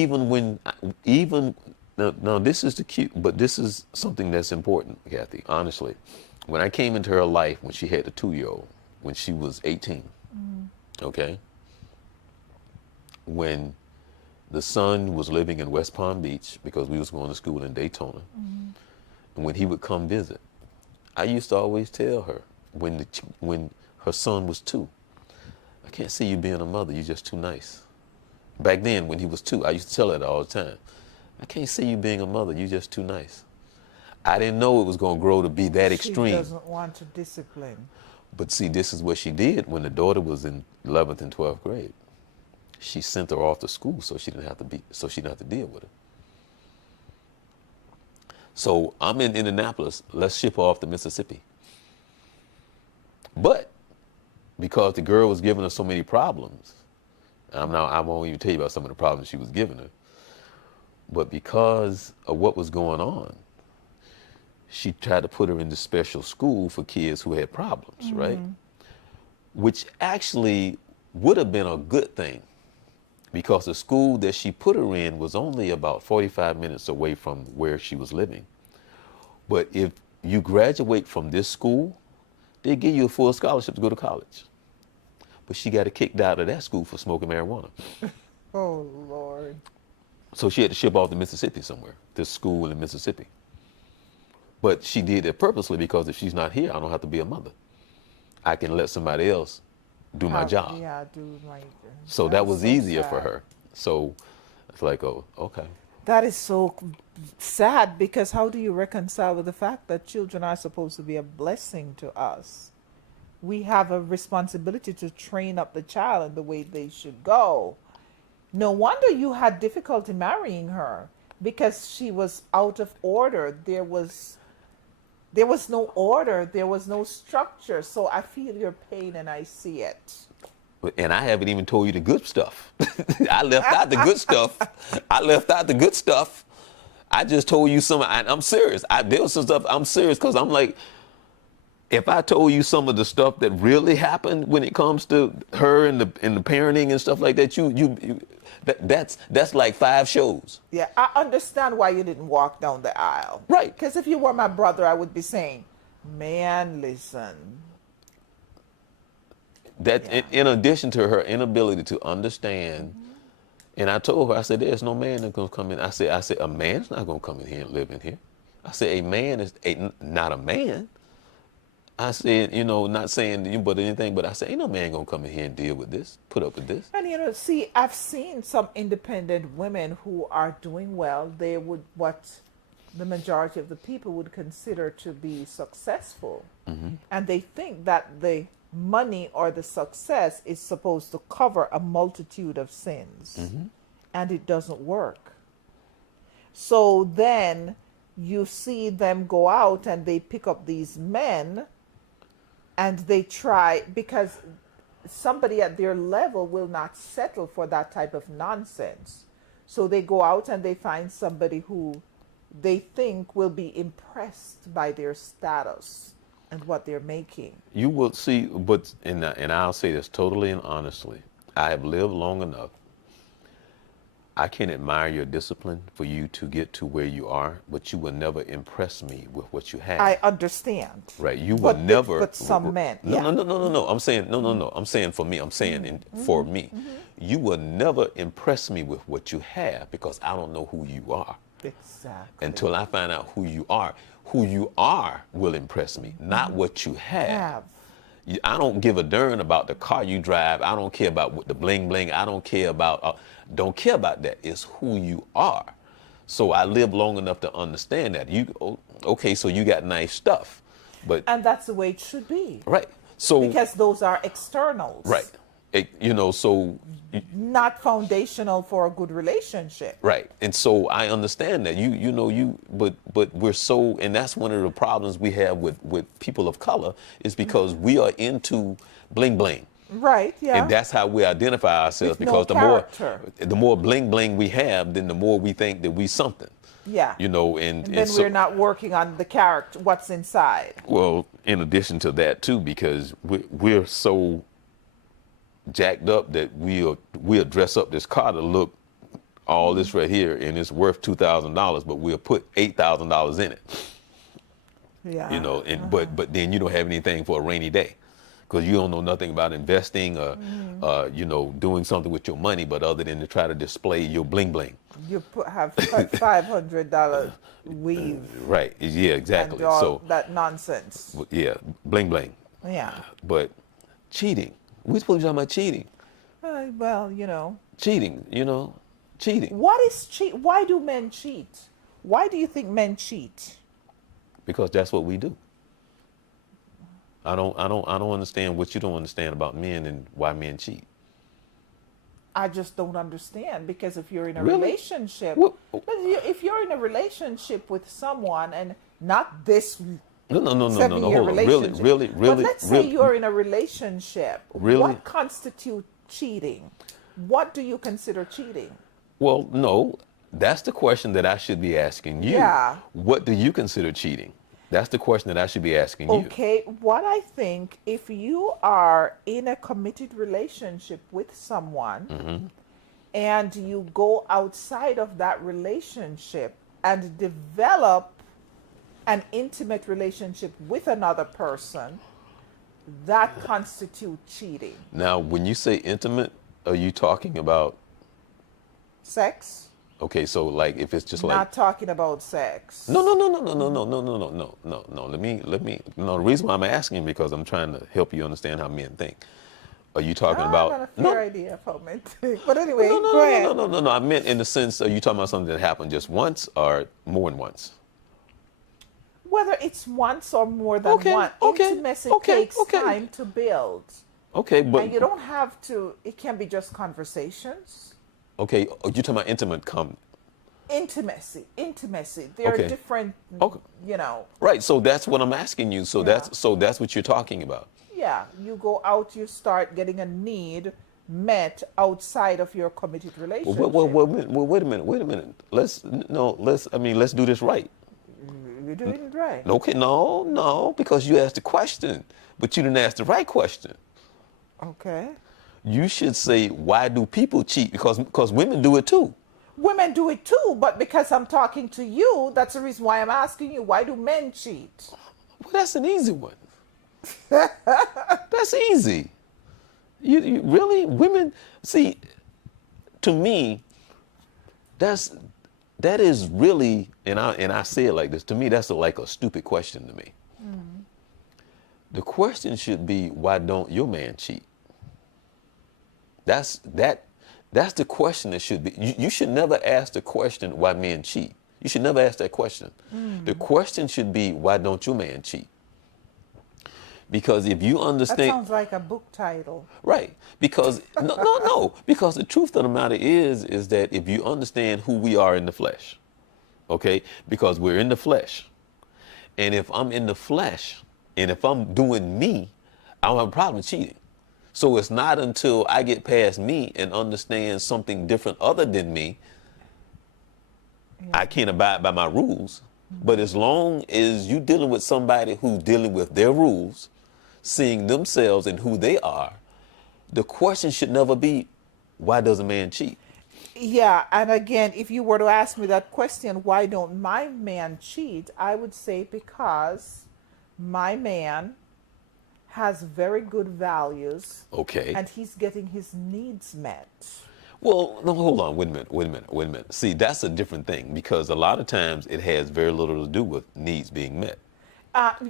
now this is the cute, but this is something that's important, Kathy, honestly. When I came into her life, when she had a 2-year-old, when she was 18, okay? When the son was living in West Palm Beach because we was going to school in Daytona. And when he would come visit, I used to always tell her when her son was 2, I can't see you being a mother, you're just too nice. Back then, when he was 2, I used to tell her that all the time. I can't see you being a mother, you're just too nice. I didn't know it was going to grow to be that extreme. She doesn't want to discipline. But see, this is what she did when the daughter was in 11th and 12th grade. She sent her off to school so she didn't have to deal with it. So I'm in Indianapolis, let's ship her off to Mississippi. But because the girl was giving her so many problems, I won't even tell you about some of the problems she was giving her, but because of what was going on, she tried to put her in this special school for kids who had problems, right? Which actually would have been a good thing, because the school that she put her in was only about 45 minutes away from where she was living. But if you graduate from this school, they give you a full scholarship to go to college. But she got kicked out of that school for smoking marijuana. Oh, Lord. So she had to ship off to Mississippi somewhere, to school in Mississippi. But she did it purposely because if she's not here, I don't have to be a mother. I can let somebody else do my job. Yeah, do my. So That that is was so easier for sad. her. So it's like, oh, okay. That is so sad because how do you reconcile with the fact that children are supposed to be a blessing to us? We have a responsibility to train up the child in the way they should go. No wonder you had difficulty marrying her because she was out of order. There was no order, there was no structure. So I feel your pain and I see it. And I haven't even told you the good stuff. I left out the good stuff. I left out the good stuff. I just told you some. I'm serious. There was some stuff. I'm serious because I'm like, if I told you some of the stuff that really happened when it comes to her and the parenting and stuff like that, that's like 5 shows. Yeah, I understand why you didn't walk down the aisle. Right. Because if you were my brother, I would be saying, man, listen. That Yeah. in addition to her inability to understand, and I told her, I said, there's no man that's gonna come in. I said, a man's not gonna come in here and live in here. I said, a man is not a man. I said, not saying you but anything, but I said, ain't no man gonna come in here and deal with this, put up with this. And see, I've seen some independent women who are doing well. They would, what the majority of the people would consider to be successful. And they think that the money or the success is supposed to cover a multitude of sins. And it doesn't work. So then you see them go out and they pick up these men and they try, because somebody at their level will not settle for that type of nonsense. So they go out and they find somebody who they think will be impressed by their status and what they're making. You will see, but and I'll say this totally and honestly, I have lived long enough. I can admire your discipline for you to get to where you are, but you will never impress me with what you have. I understand. Right? You will never. But some men. No, Yeah. no. I'm saying no. I'm saying for me. I'm saying for me, you will never impress me with what you have because I don't know who you are. Exactly. Until I find out who you are. Who you are will impress me, not what you have. I don't give a darn about the car you drive. I don't care about what the bling bling. I don't care about that. It's who you are. So I live long enough to understand that. Okay, so you got nice stuff, but And that's the way it should be. right. So Because those are externals. right. So Not foundational for a good relationship. right. And so I understand that but we're so, and that's one of the problems we have with people of color is because we are into bling bling. Right, yeah. And that's how we identify ourselves With no because character. the more bling bling we have, then the more we think that we something. Yeah. And then so, we're not working on the character, what's inside. well, in addition to that too, because we're so jacked up that we'll dress up this car to look all this right here and it's worth $2,000, but we'll put $8,000 in it. Yeah. And but then you don't have anything for a rainy day because you don't know nothing about investing or doing something with your money, but other than to try to display your bling bling. You have $500 weave. Right. Yeah, exactly. And all So that nonsense. yeah, bling bling. Yeah. But cheating. We're supposed to be talking about cheating. Well, Cheating, cheating. What is cheat? Why do men cheat? Why do you think men cheat? Because that's what we do. I don't understand what you don't understand about men and why men cheat. I just don't understand because if you're in a Really? relationship, What? if you're in a relationship with someone and not this No. 7-year Hold on. relationship, Really. but let's say you're in a relationship, Really? what constitutes cheating? What do you consider cheating? Well, no, that's the question that I should be asking you. Yeah. What do you consider cheating? That's the question that I should be asking you. Okay, what I think, if you are in a committed relationship with someone and you go outside of that relationship and develop an intimate relationship with another person, that constitutes cheating. Now, when you say intimate, are you talking about Sex? Okay, so like if it's just like Not talking about sex. no. No, the reason why I'm asking because I'm trying to help you understand how men think. Are you talking I about got a no? fair idea of how men think. But No, anyway, no, go no, no, no, ahead. no, no, no. I meant in the sense, are you talking about something that happened just once or more than once? Whether it's once or more than Okay, one, okay, intimacy okay, takes okay. time to build. Okay, And but you don't have to, it can be just conversations. okay, you're talking about intimate Intimacy. There are Okay. different, Okay. you know, Right, so that's what I'm asking you. So yeah. that's what you're talking about. Yeah, you go out, you start getting a need met outside of your committed relationship. Wait a minute, wait a minute. Let's do this right. You're doing it right. Okay, no, because you asked the question, but you didn't ask the right question. Okay. You should say, why do people cheat? Because women do it too. Women do it too, but because I'm talking to you, that's the reason why I'm asking you, why do men cheat? Well, that's an easy one. That's easy. You really women see. To me, that is really, and I say it like this. To me, that's like a stupid question to me. The question should be, why don't your man cheat? That's the question that should be. You should never ask the question why men cheat. You should never ask that question. The question should be, why don't your man cheat? Because if you That understand, sounds like a book title. right? Because no. Because the truth of the matter is that if you understand who we are in the flesh, okay? Because we're in the flesh, and if I'm in the flesh, and if I'm doing me, I don't have a problem cheating. So it's not until I get past me and understand something different other than me, I can't abide by my rules. But as long as you dealing with somebody who's dealing with their rules, seeing themselves and who they are, the question should never be, why does a man cheat? Yeah, and again, if you were to ask me that question, why don't my man cheat? I would say because my man has very good values Okay. and he's getting his needs met. Well, no, hold on. Wait a minute. See, that's a different thing because a lot of times it has very little to do with needs being met.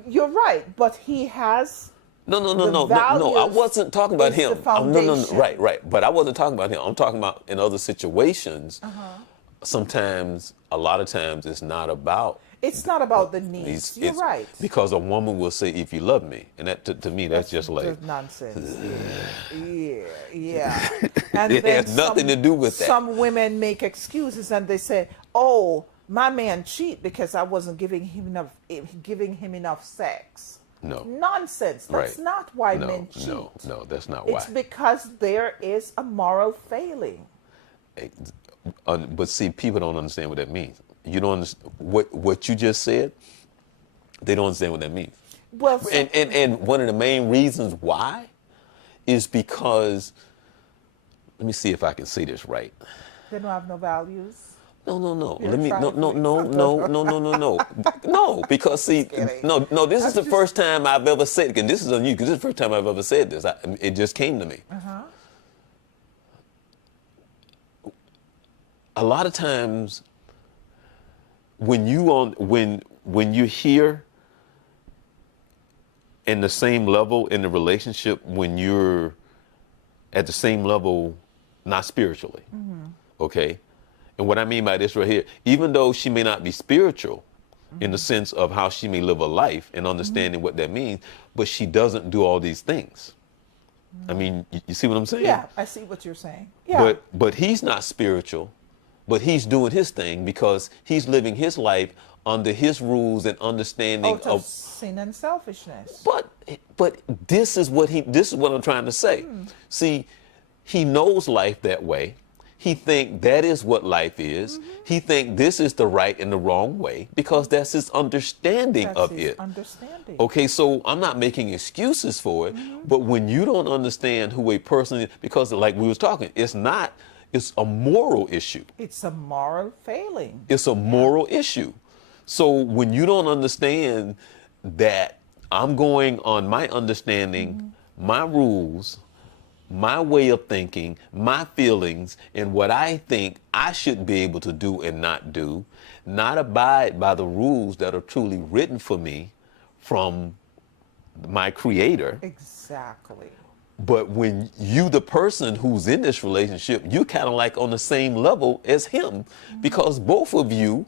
You're right, but he has the No. I values wasn't talking about is him. the foundation. Right. But I wasn't talking about him. I'm talking about in other situations. Sometimes, a lot of times, it's not about. It's not about the needs. You're right. Because a woman will say, "If you love me," and that to me, that's just like nonsense. Yeah. And it then has nothing to do with that. Some women make excuses and they say, "Oh, my man cheat because I wasn't giving him enough sex." No. Nonsense. That's Right. not why men cheat. No, that's not It's why. because there is a moral failing. But see, people don't understand what that means. You don't understand what you just said. They don't understand what that means. Well, And one of the main reasons why is because, let me see if I can say this right. they don't have no values. No. You're Let me trying no. No, because see, kidding. no. This is the first time I've ever said it, and this is unusual. Because this is the first time I've ever said this. It just came to me. A lot of times, when you're here in the same level in the relationship, when you're at the same level, not spiritually, okay? And what I mean by this right here, even though she may not be spiritual in the sense of how she may live a life and understanding what that means, but she doesn't do all these things. I mean, you see what I'm saying? Yeah, I see what you're saying. Yeah. But he's not spiritual, but he's doing his thing because he's living his life under his rules and understanding out of sin and selfishness. But this is what I'm trying to say. See, he knows life that way. He think that is what life is. He think this is the right and the wrong way because that's his understanding of it. Understanding. Okay, so I'm not making excuses for it, but when you don't understand who a person is, because like we was talking, it's a moral issue. It's a moral failing. It's a moral issue. So when you don't understand that I'm going on my understanding, my rules, my way of thinking, my feelings, and what I think I should be able to do and not do, not abide by the rules that are truly written for me from my creator. Exactly. But when you, the person who's in this relationship, you're kind of like on the same level as him, because both of you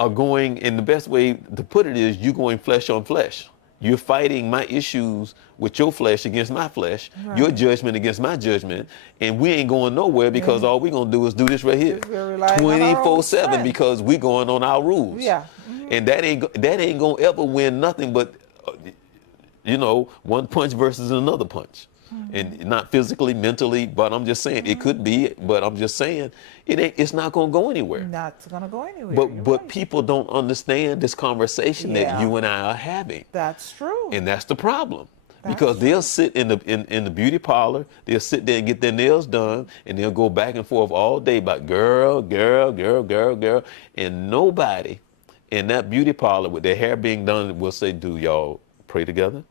are going, and the best way to put it is you're going flesh on flesh. You're fighting my issues with your flesh against my flesh, your judgment against my judgment, and we ain't going nowhere because all we're going to do is do this right here. We're relying on our own 24/7 strength. because we going on our rules. Yeah. And that ain't going to ever win nothing but, one punch versus another punch. And not physically, mentally, but I'm just saying it could be, but I'm just saying it's not going to go anywhere. Not gonna go anywhere. You're But right. people don't understand this conversation that Yeah. you and I are having. That's true. And that's the problem. That's Because they'll sit in the beauty parlor, they'll sit there and get their nails done, and they'll go back and forth all day about girl, girl, girl, girl, girl. And nobody in that beauty parlor with their hair being done will say, do y'all pray together?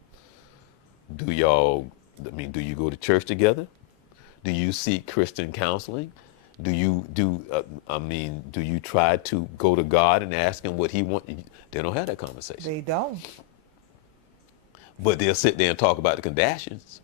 Do you go to church together? Do you seek Christian counseling? Do you try to go to God and ask him what he wants? They don't have that conversation. They don't. But they'll sit there and talk about the Kardashians.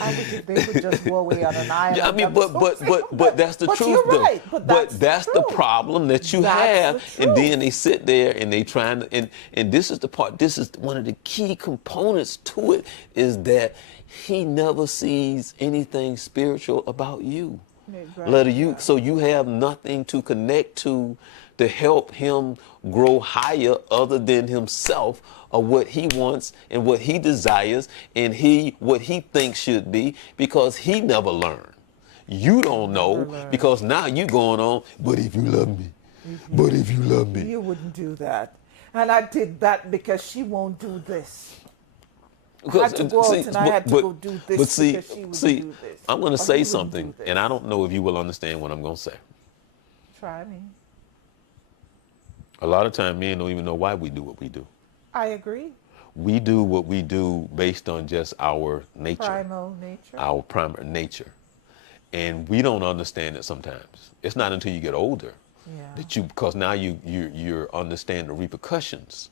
I wish if they would just go away on an island. Yeah, I mean, I'm but so that's the But truth, you're though. right, but that's the the truth. problem that you That's have, the and truth. then they sit there and they trying to, and this is the part. This is one of the key components to it, is that he never sees anything spiritual about you. Right, Let you, yeah. so you have nothing to connect to help him grow higher other than himself, or what he wants and what he desires and what he thinks should be, because he never learned. You don't know because now you going on, but if you love me, but if you love me. You wouldn't do that. And I did that because she won't do this. I had to go out and I had to go do this But see, because she would do this. I'm going to Or say he wouldn't something, do this. and I don't know if you will understand what I'm going to say. Try me. A lot of times men don't even know why we do what we do. I agree. We do what we do based on just our nature. Primal nature. Our primary nature. And we don't understand it sometimes. It's not until you get older that because now you're understand the repercussions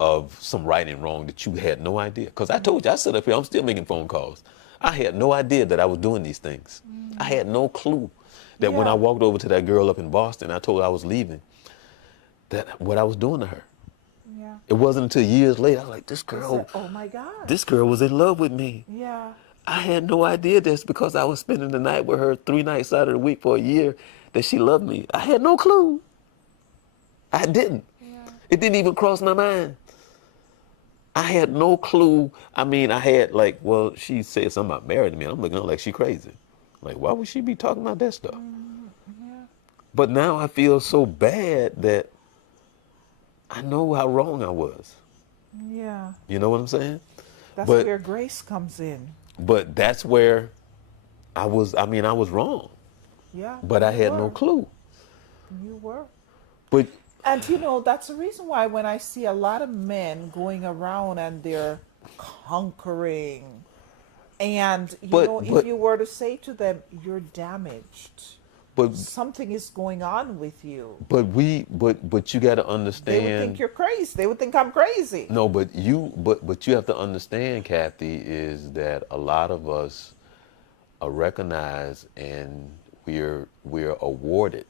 of some right and wrong that you had no idea. Because I told you, I sit up here, I'm still making phone calls. I had no idea that I was doing these things. I had no clue that when I walked over to that girl up in Boston, I told her I was leaving, that what I was doing to her. Yeah. It wasn't until years later, I was like, this girl, Oh my God. this girl was in love with me. Yeah. I had no idea this because I was spending the night with her 3 nights out of the week for a year, that she loved me. I had no clue. I didn't. Yeah. It didn't even cross my mind. I had no clue. I mean, I had she said something about marrying me. And I'm looking at her like she crazy. Like, why would she be talking about that stuff? Yeah. But now I feel so bad that I know how wrong I was. Yeah. You know what I'm saying? That's But- where grace comes in. But that's where I was wrong. Yeah. But I you had no were. clue. You were. But And that's the reason why when I see a lot of men going around and they're conquering, and if you were to say to them, you're damaged, but something is going on with you, but you got to they understand. would think you're crazy. They would think I'm crazy. No, but you have to understand, Kathy, is that a lot of us are recognized and we're awarded,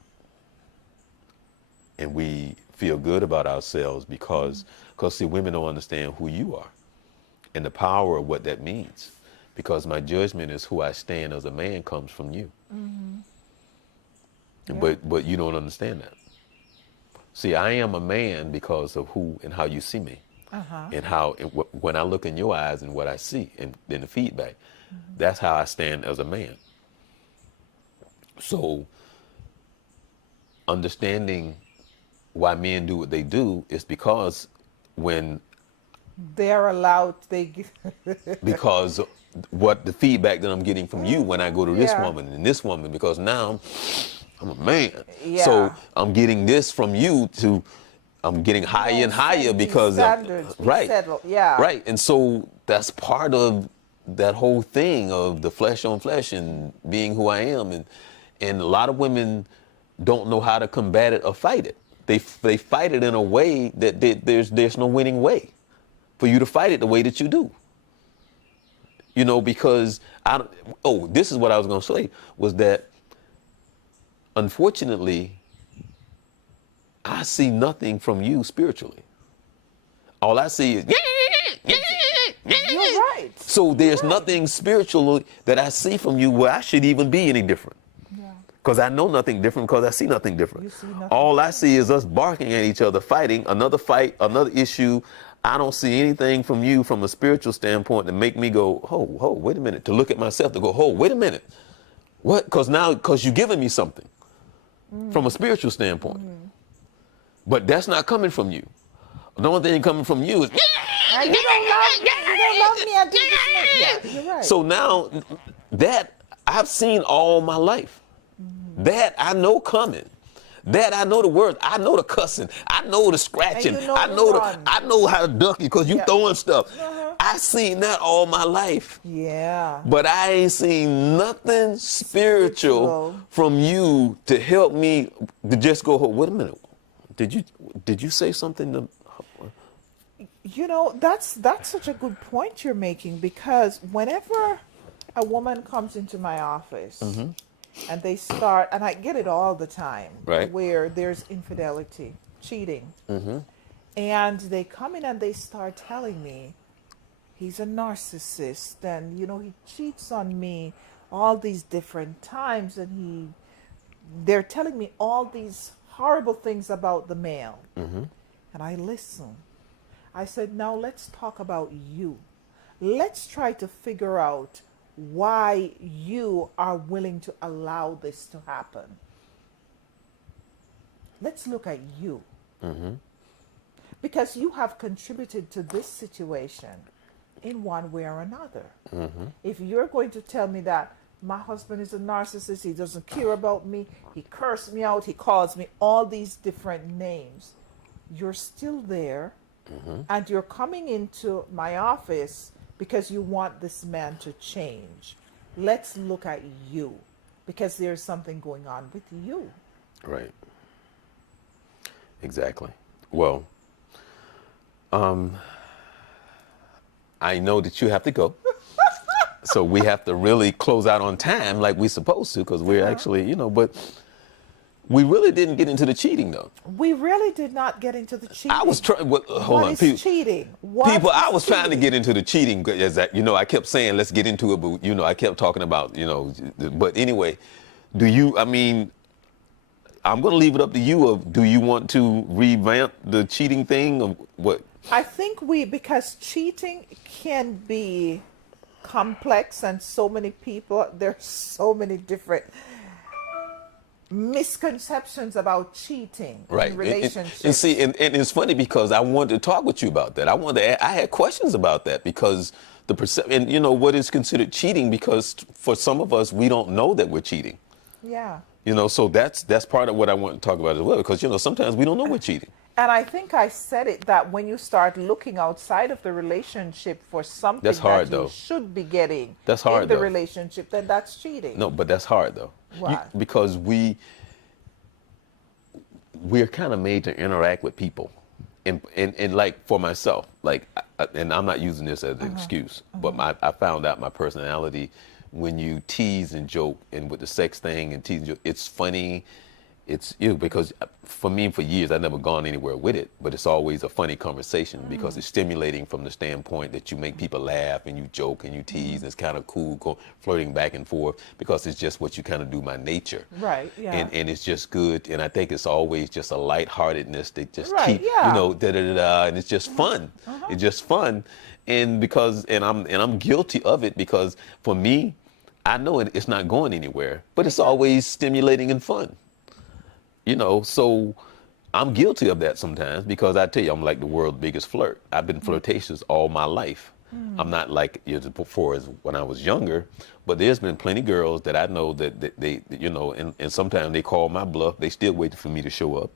and we feel good about ourselves because see, women don't understand who you are and the power of what that means, because my judgment is who I stand as a man comes from you. But you don't understand that. See, I am a man because of who and how you see me, and how when I look in your eyes and what I see and then the feedback, that's how I stand as a man. So understanding why men do what they do is because when They're allowed. because what the feedback that I'm getting from you when I go to this Yeah. woman and this woman, because now I'm a man. Yeah. So I'm getting this from you to I'm getting higher No, and higher set these because standards. Be right, settled. Yeah. right. And so that's part of that whole thing of the flesh on flesh and being who I am. And a lot of women don't know how to combat it or fight it. They fight it in a way that there's no winning way for you to fight it the way that you do. You know, because this is what I was going to say, was that unfortunately, I see nothing from you spiritually. All I see is, You're right. so there's nothing spiritual that I see from you where I should even be any different. Yeah. Because I know nothing different, because I see nothing different. You see nothing All I see is us barking at each other, fighting, another fight, another issue. I don't see anything from you from a spiritual standpoint to make me go, oh, wait a minute, to look at myself, to go, oh, wait a minute. What? Because you're giving me something from a spiritual standpoint. But that's not coming from you. The only thing coming from you is, And you don't love me. I do this. Yeah, you're right. so now that I've seen all my life, that I know coming, that I know the words, I know the cussing, I know the scratching, And you know I know how to duck you because you Yeah. throwing stuff. I seen that all my life. Yeah. But I ain't seen nothing spiritual from you to help me to just go, oh, wait a minute. Did you say something to? You know, that's such a good point you're making, because whenever a woman comes into my office and they start, and I get it all the time, Right. where there's infidelity, cheating, and they come in and they start telling me he's a narcissist, and you know, he cheats on me all these different times, and they're telling me all these horrible things about the male. And I listen. I said, now let's talk about you. Let's try to figure out why you are willing to allow this to happen. Let's look at you. Because you have contributed to this situation in one way or another. If you're going to tell me that my husband is a narcissist, he doesn't care about me, he cursed me out, he calls me all these different names, you're still there. And you're coming into my office because you want this man to change. Let's look at you, because there's something going on with you. Right. Exactly. Well, I know that you have to go. So we have to really close out on time like we're supposed to, because we're actually, but we really didn't get into the cheating, though. We really did not get into the cheating. I was trying. Hold What on, is people. cheating? I was trying to get into the cheating. As that, I kept saying let's get into it, but I kept talking about, But anyway, I mean, I'm going to leave it up to you. Of do you want to revamp the cheating thing, or what? I think because cheating can be complex, and so many people, there's so many different misconceptions about cheating in relationships. And see, and it's funny because I wanted to talk with you about that. I had questions about that, because the perception, and what is considered cheating, because for some of us, we don't know that we're cheating. Yeah. So that's part of what I want to talk about as well, because, sometimes we don't know we're cheating. And I think I said it, that when you start looking outside of the relationship for something That's hard, that you though. should be getting That's hard, in the though. relationship, then that's cheating. No, but that's hard, though. Why? Because we're kind of made to interact with people. And like, for myself, like, and I'm not using this as an excuse, but I found out my personality, when you tease and joke, and with the sex thing and tease and joke, it's funny. It's because for me, for years, I've never gone anywhere with it, but it's always a funny conversation because it's stimulating from the standpoint that you make people laugh and you joke and you tease. And it's kind of cool, flirting back and forth, because it's just what you kind of do by nature. Right, yeah. And it's just good. And I think it's always just a lightheartedness that just Right, keep, yeah. and it's just fun. It's just fun. And I'm guilty of it, because for me, I know it's not going anywhere, but it's always stimulating and fun. So I'm guilty of that sometimes, because I tell you, I'm like the world's biggest flirt. I've been flirtatious all my life. I'm not like before as when I was younger, but there's been plenty of girls that I know that they and sometimes they call my bluff. They still wait for me to show up.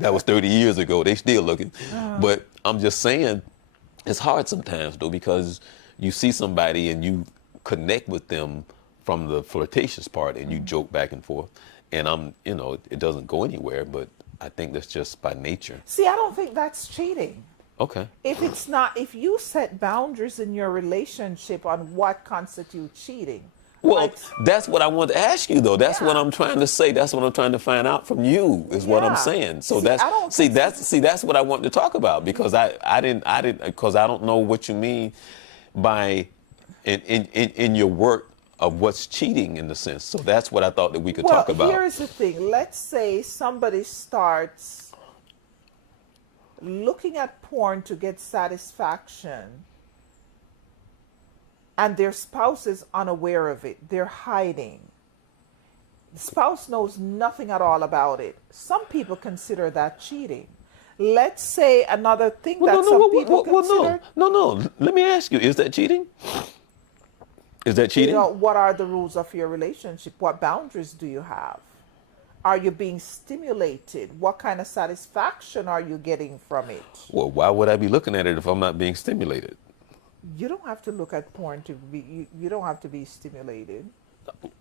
That was 30 years ago. They still looking. But I'm just saying, it's hard sometimes though, because you see somebody and you connect with them from the flirtatious part and you joke back and forth. And it doesn't go anywhere, but I think that's just by nature. See, I don't think that's cheating. Okay. If you set boundaries in your relationship on what constitutes cheating. Well, like, that's what I want to ask you, though. That's what Yeah. I'm trying to say. That's what I'm trying to find out from you. Is what I'm Yeah. saying. So See, I don't think that's what I want to talk about, because I didn't because I don't know what you mean by in your work of what's cheating in the sense. So that's what I thought that we could talk about. Here's the thing. Let's say somebody starts looking at porn to get satisfaction and their spouse is unaware of it. They're hiding. The spouse knows nothing at all about it. Some people consider that cheating. Let's say another thing that some people consider. No. Let me ask you: is that cheating? Is that cheating? What are the rules of your relationship? What boundaries do you have? Are you being stimulated? What kind of satisfaction are you getting from it? Well, why would I be looking at it if I'm not being stimulated? You don't have to look at porn to be. You don't have to be stimulated.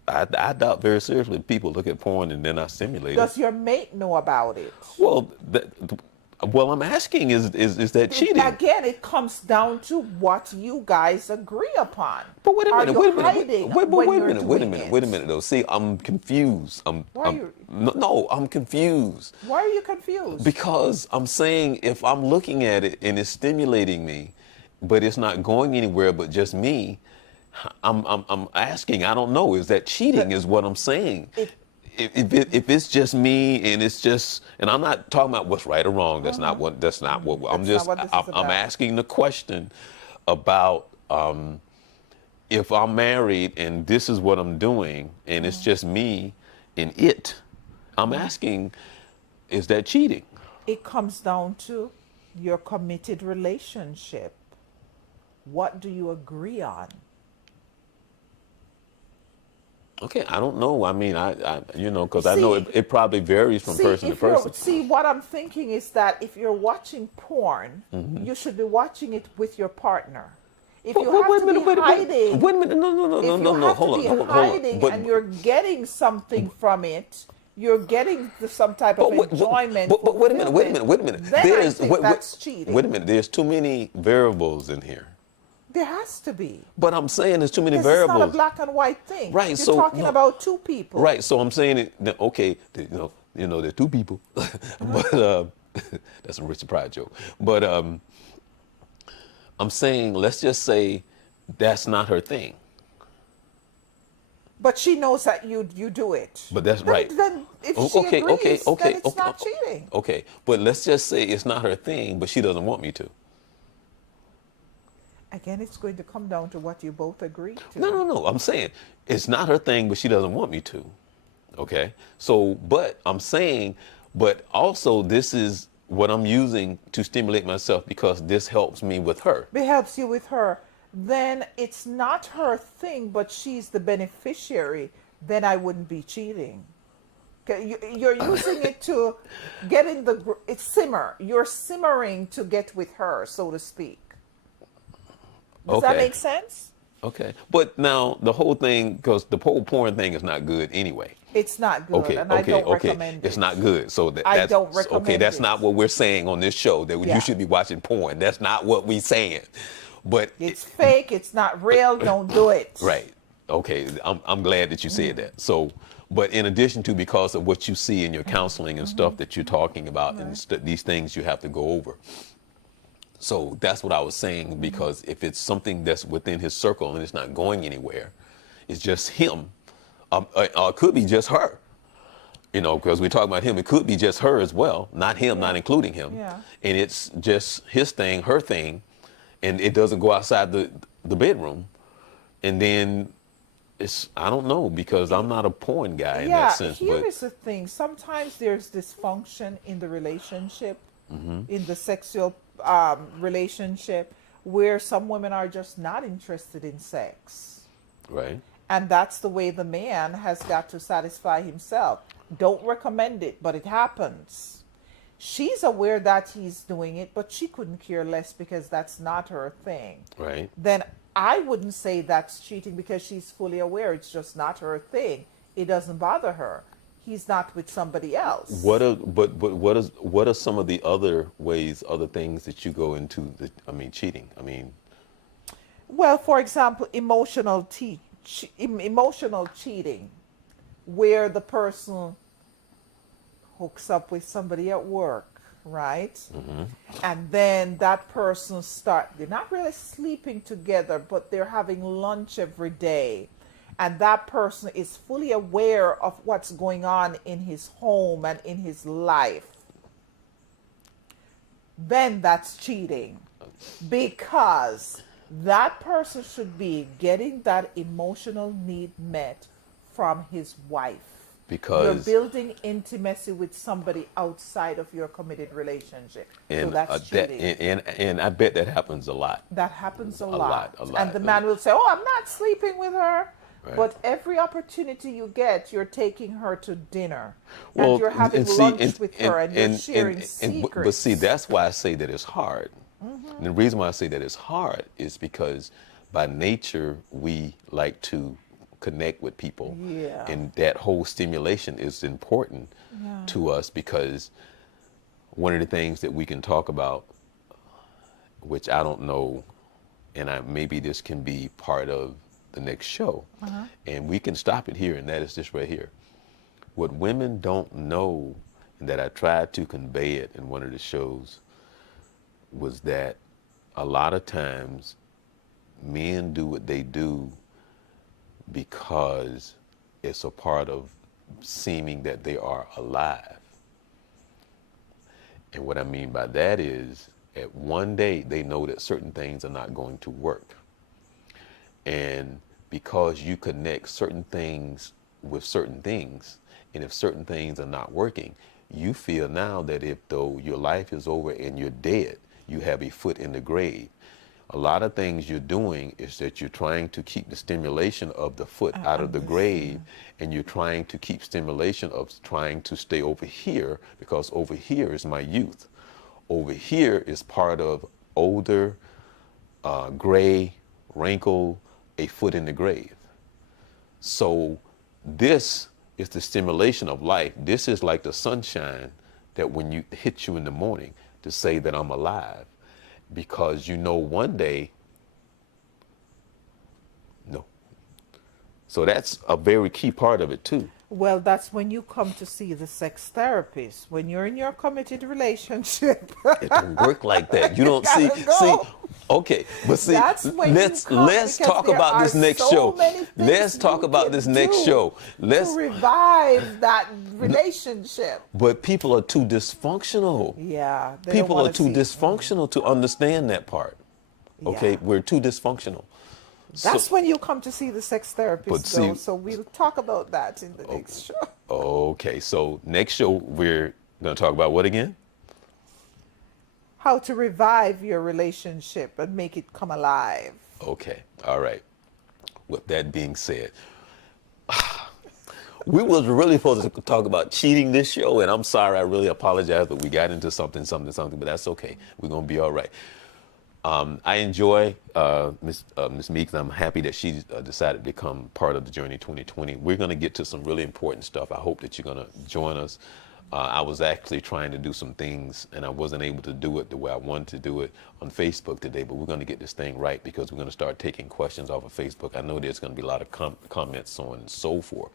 I doubt very seriously people look at porn and they're not stimulated. Does your mate know about it? Well, I'm asking, is that cheating? Again, it comes down to what you guys agree upon. But wait a minute, Wait a minute though. See, I'm confused. I'm confused. Why are you confused? Because I'm saying if I'm looking at it and it's stimulating me, but it's not going anywhere but just me, I'm asking, I don't know, is that cheating is what I'm saying. If it's just me and it's just, and I'm not talking about what's right or wrong. That's not what I'm asking the question about if I'm married and this is what I'm doing and it's just me and it. I'm asking, is that cheating? It comes down to your committed relationship. What do you agree on? Okay, I don't know. I mean, because I know it probably varies from person to person. See, what I'm thinking is that if you're watching porn, you should be watching it with your partner. If you have to be hiding, wait a minute, no, hold on. And you're getting something from it, you're getting some type of enjoyment. But wait a minute. Then I think that's cheating. Wait a minute, there's too many variables in here. There has to be. But I'm saying there's too many It's variables. not a black and white thing. Right. You're talking about two people. Right. So I'm saying okay, they're two people, but that's a Richard Pryor joke. But I'm saying, let's just say that's not her thing. But she knows that you do it. But that's right. Then if she agrees, then it's not cheating. Okay. But let's just say it's not her thing, but she doesn't want me to. Again, it's going to come down to what you both agree to. No. I'm saying it's not her thing, but she doesn't want me to. Okay. So, but I'm saying, but also this is what I'm using to stimulate myself because this helps me with her. It helps you with her. Then it's not her thing, but she's the beneficiary. Then I wouldn't be cheating. Okay, you're using it to get in it's simmer. You're simmering to get with her, so to speak. Does that make sense? Okay. But now the whole thing, because the whole porn thing is not good anyway. It's not good, I don't recommend it. It's not good. So I don't recommend it. Okay, that's not what we're saying on this show, that you should be watching porn. That's not what we're saying. But it's fake, it's not real, don't do it. Right. Okay, I'm glad that you said that. So, but in addition to, because of what you see in your counseling and stuff that you're talking about, and these things you have to go over. So that's what I was saying, because if it's something that's within his circle and it's not going anywhere, it's just him. It could be just her, because we talk about him. It could be just her as well, not him, not including him. Yeah. And it's just his thing, her thing, and it doesn't go outside the bedroom. And then I don't know, because I'm not a porn guy in that sense. Here is the thing. Sometimes there's dysfunction in the relationship, in the sexual relationship, where some women are just not interested in sex. Right. And that's the way the man has got to satisfy himself. Don't recommend it, but it happens. She's aware that he's doing it, but she couldn't care less because that's not her thing. Right. Then I wouldn't say that's cheating because she's fully aware it's just not her thing. It doesn't bother her. He's not with somebody else. What are some of the other ways, other things that you go into cheating? I mean, Well, for example, emotional cheating, where the person hooks up with somebody at work, right? Mm-hmm. And then that person they're not really sleeping together, but they're having lunch every day. And that person is fully aware of what's going on in his home and in his life. Then that's cheating. Because that person should be getting that emotional need met from his wife. Because you're building intimacy with somebody outside of your committed relationship. So that's cheating. And I bet that happens a lot. That happens a lot. A lot. And the man will say, "Oh, I'm not sleeping with her." Right. But every opportunity you get, you're taking her to dinner. Well, and you're having lunch with her and you're sharing secrets. But see, that's why I say that it's hard. Mm-hmm. And the reason why I say that it's hard is because by nature, we like to connect with people. Yeah. And that whole stimulation is important to us, because one of the things that we can talk about, which I don't know, and maybe this can be part of the next show, and we can stop it here, and that is this right here. What women don't know, and that I tried to convey it in one of the shows, was that a lot of times men do what they do because it's a part of seeming that they are alive. And what I mean by that is, at one day they know that certain things are not going to work. And because you connect certain things with certain things, and if certain things are not working, you feel now that if though your life is over and you're dead, you have a foot in the grave. A lot of things you're doing is that you're trying to keep the stimulation of the foot out of the grave, and you're trying to keep stimulation of trying to stay over here, because over here is my youth. Over here is part of older, gray, wrinkle, a foot in the grave. So this is the stimulation of life. This is like the sunshine that when you hit you in the morning to say that I'm alive. Because you know one day, no. So that's a very key part of it too. Well, that's when you come to see the sex therapist. When you're in your committed relationship. It don't work like that. You don't see. Okay, but see, let's talk about this next show. Let's talk about this next show. Let's revive that relationship. But people are too dysfunctional. Yeah, people are too dysfunctional to understand that part. Okay, we're too dysfunctional. That's when you come to see the sex therapist, though. So we'll talk about that in the next show. Okay, so next show we're going to talk about what again? How to revive your relationship and make it come alive. Okay, all right. With that being said, we was really supposed to talk about cheating this show, and I'm sorry, I really apologize, but we got into something, but that's okay. We're going to be all right. I enjoy Miss Meeks. I'm happy that she decided to become part of the Journey 2020. We're going to get to some really important stuff. I hope that you're going to join us. I was actually trying to do some things, and I wasn't able to do it the way I wanted to do it on Facebook today, but we're going to get this thing right, because we're going to start taking questions off of Facebook. I know there's going to be a lot of comments, so on and so forth.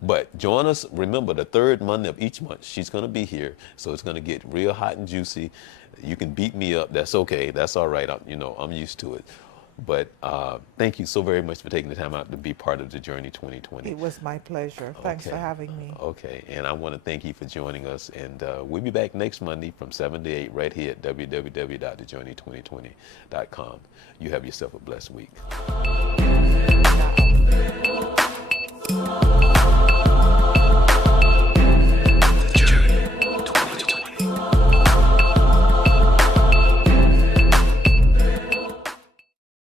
But join us. Remember, the third Monday of each month, she's going to be here, so it's going to get real hot and juicy. You can beat me up. That's okay. That's all right. I'm used to it. But thank you so very much for taking the time out to be part of the Journey 2020. It was my pleasure. Thanks for having me. Okay. And I want to thank you for joining us. And we'll be back next Monday from 7 to 8 right here at www.thejourney2020.com. You have yourself a blessed week.